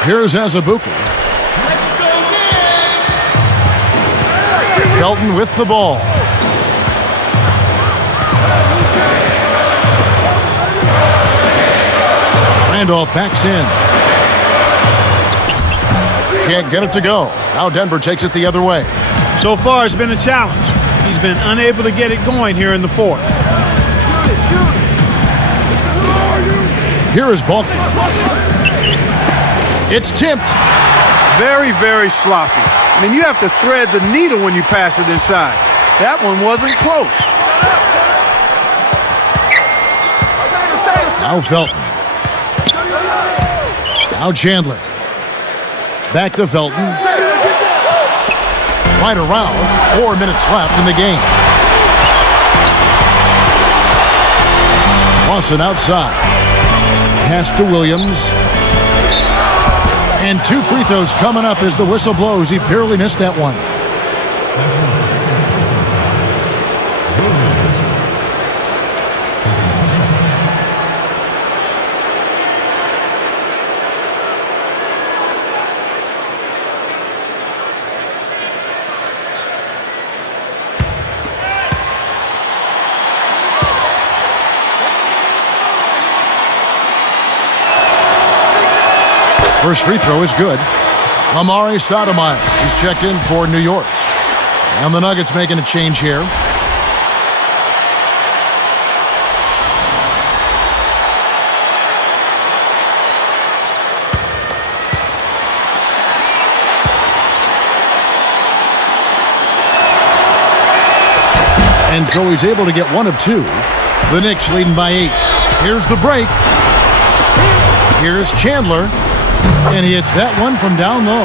Here's Azubuike. Let's go, Knicks! Felton with the ball. Randolph backs in. Can't get it to go. Now Denver takes it the other way. So far, it's been a challenge. He's been unable to get it going here in the fourth. Here is Balkan. It's tipped. Very, very sloppy. I mean, you have to thread the needle when you pass it inside. That one wasn't close. Now Felton. Now Chandler. Back to Felton. Right around 4 minutes left in the game. Lawson outside. Pass to Williams. And 2 free throws coming up as the whistle blows. He barely missed that one. That's his second personal. Williams taking 2 shots. First free throw is good. Amari Stoudemire. He's checked in for New York. And the Nuggets making a change here. And so he's able to get 1 of 2. The Knicks leading by 8. Here's the break. Here's Chandler. And he hits that one from down low.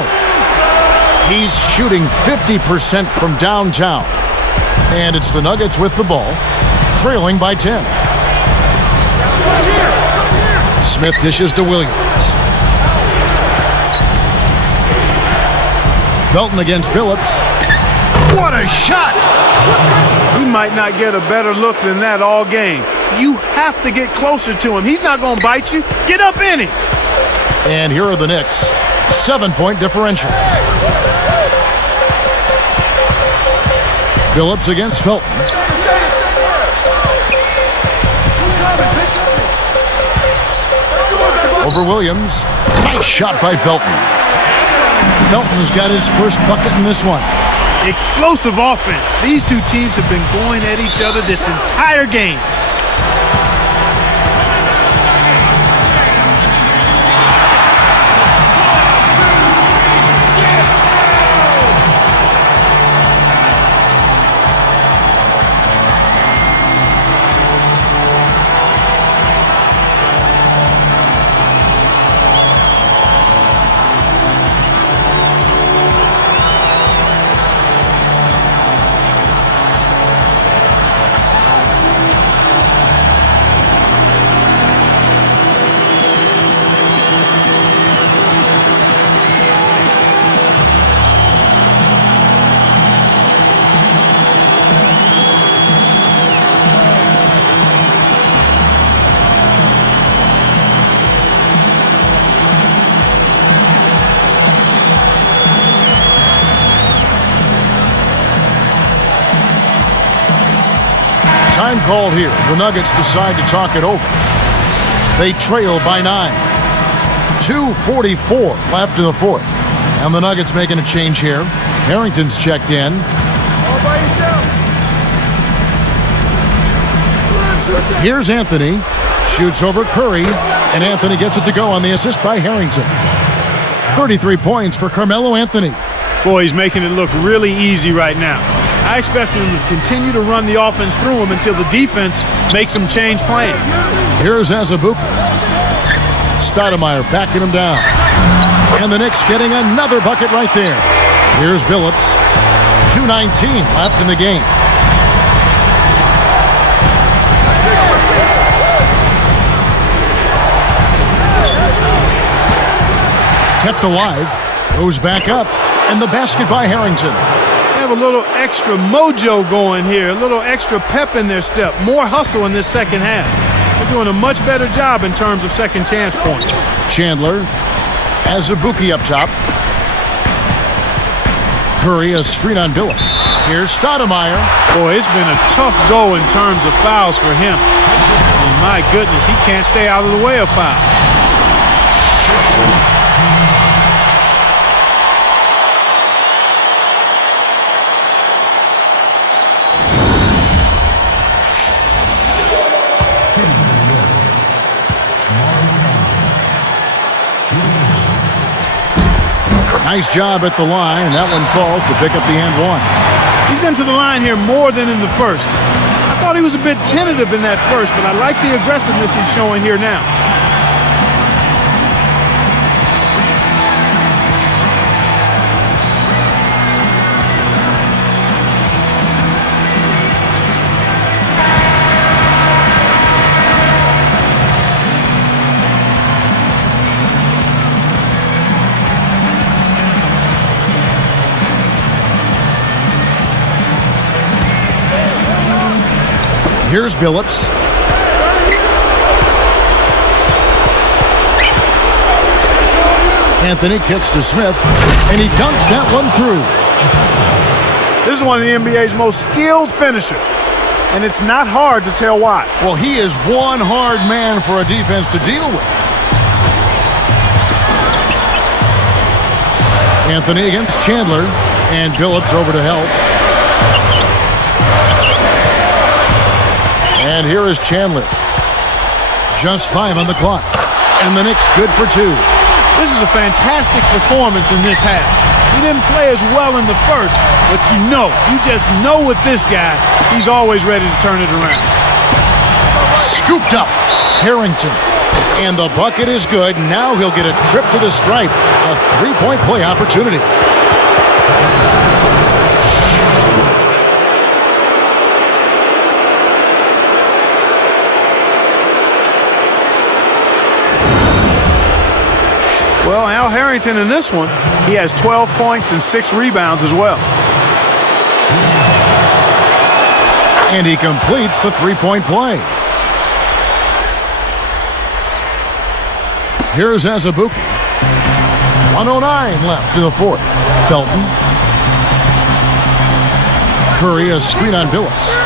He's shooting 50% from downtown. And it's the Nuggets with the ball, trailing by 10. Smith dishes to Williams. Felton against Billups. What a shot! He might not get a better look than that all game. You have to get closer to him. He's not going to bite you. Get up in him. And here are the Knicks. 7-point differential. Billups against Felton. Over Williams. Nice shot by Felton. Felton's got his first bucket in this one. Explosive offense. These two teams have been going at each other this entire game. Time called here. The Nuggets decide to talk it over. They trail by 9. 2:44 left in the fourth. And the Nuggets making a change here. Harrington's checked in. All by yourself. Here's Anthony. Shoots over Curry. And Anthony gets it to go on the assist by Harrington. 33 points for Carmelo Anthony. Boy, he's making it look really easy right now. I expect him to continue to run the offense through him until the defense makes him change plans. Here's Azubuike. Stoudemire backing him down. And the Knicks getting another bucket right there. Here's Billups. 2:19 left in the game. Kept alive. Goes back up. And the basket by Harrington. Have a little extra mojo going here, a little extra pep in their step, more hustle in this second half. They're doing a much better job in terms of second chance points. Chandler. Azubuike up top. Curry, a screen on Billups. Here's Stoudemire. Boy, it's been a tough go in terms of fouls for him. And my goodness, he can't stay out of the way of fouls. Nice job at the line, and that one falls to pick up the and one. He's been to the line here more than in the first. I thought he was a bit tentative in that first, but I like the aggressiveness he's showing here now. Here's Billups. Anthony kicks to Smith, and he dunks that one through. This is one of the NBA's most skilled finishers, and it's not hard to tell why. Well, he is one hard man for a defense to deal with. Anthony against Chandler, and Billups over to help. And here is Chandler. Just 5 on the clock. And the Knicks good for 2. This is a fantastic performance in this half. He didn't play as well in the first, but you just know with this guy, he's always ready to turn it around. Scooped up. Harrington. And the bucket is good. Now he'll get a trip to the stripe. A 3-point play opportunity. Well, Al Harrington in this one, he has 12 points and 6 rebounds as well. And he completes the 3-point play. Here's Azubuike. 1:09 left in the fourth. Felton. Curry, a screen on Billups.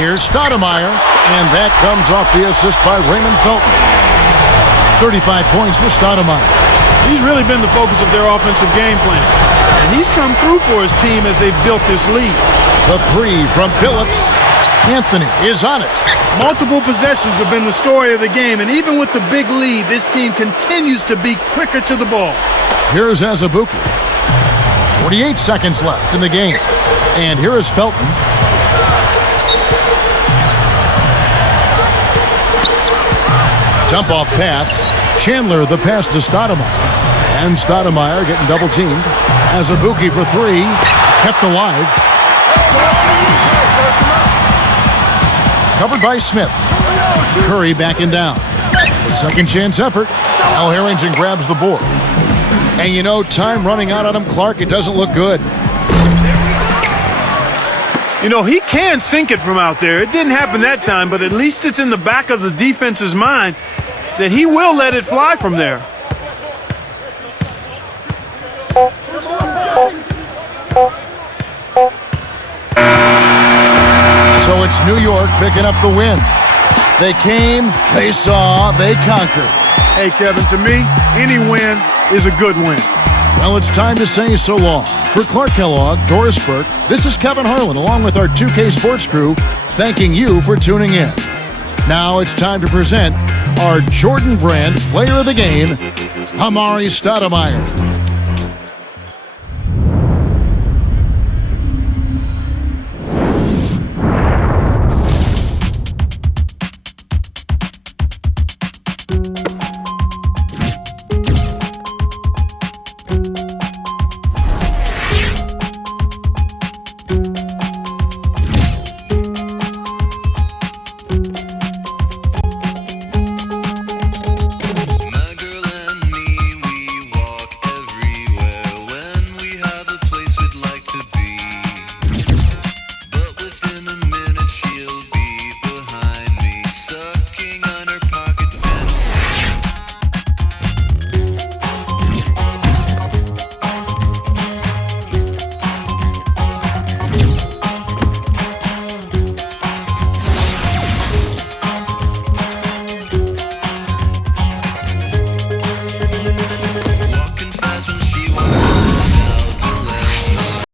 Here's Stoudemire, and that comes off the assist by Raymond Felton. 35 points for Stoudemire. He's really been the focus of their offensive game plan. And he's come through for his team as they've built this lead. The three from Billups. Anthony is on it. Multiple possessions have been the story of the game, and even with the big lead, this team continues to be quicker to the ball. Here's Azubuike. 48 seconds left in the game. And here is Felton. Jump-off pass. Chandler the pass to Stoudemire. And Stoudemire getting double-teamed. Azubuike for three. Kept alive. Covered by Smith. Curry backing down. The second chance effort. Al Harrington grabs the board. And you know, time running out on him, Clark, it doesn't look good. You know, he can sink it from out there. It didn't happen that time, but at least it's in the back of the defense's mind that he will let it fly from there. So it's New York picking up the win. They came, they saw, they conquered. Hey, Kevin, to me, any win is a good win. Well, it's time to say so long. For Clark Kellogg, Doris Burke, this is Kevin Harlan, along with our 2K Sports crew, thanking you for tuning in. Now it's time to present our Jordan Brand Player of the Game, Amar'e Stoudemire.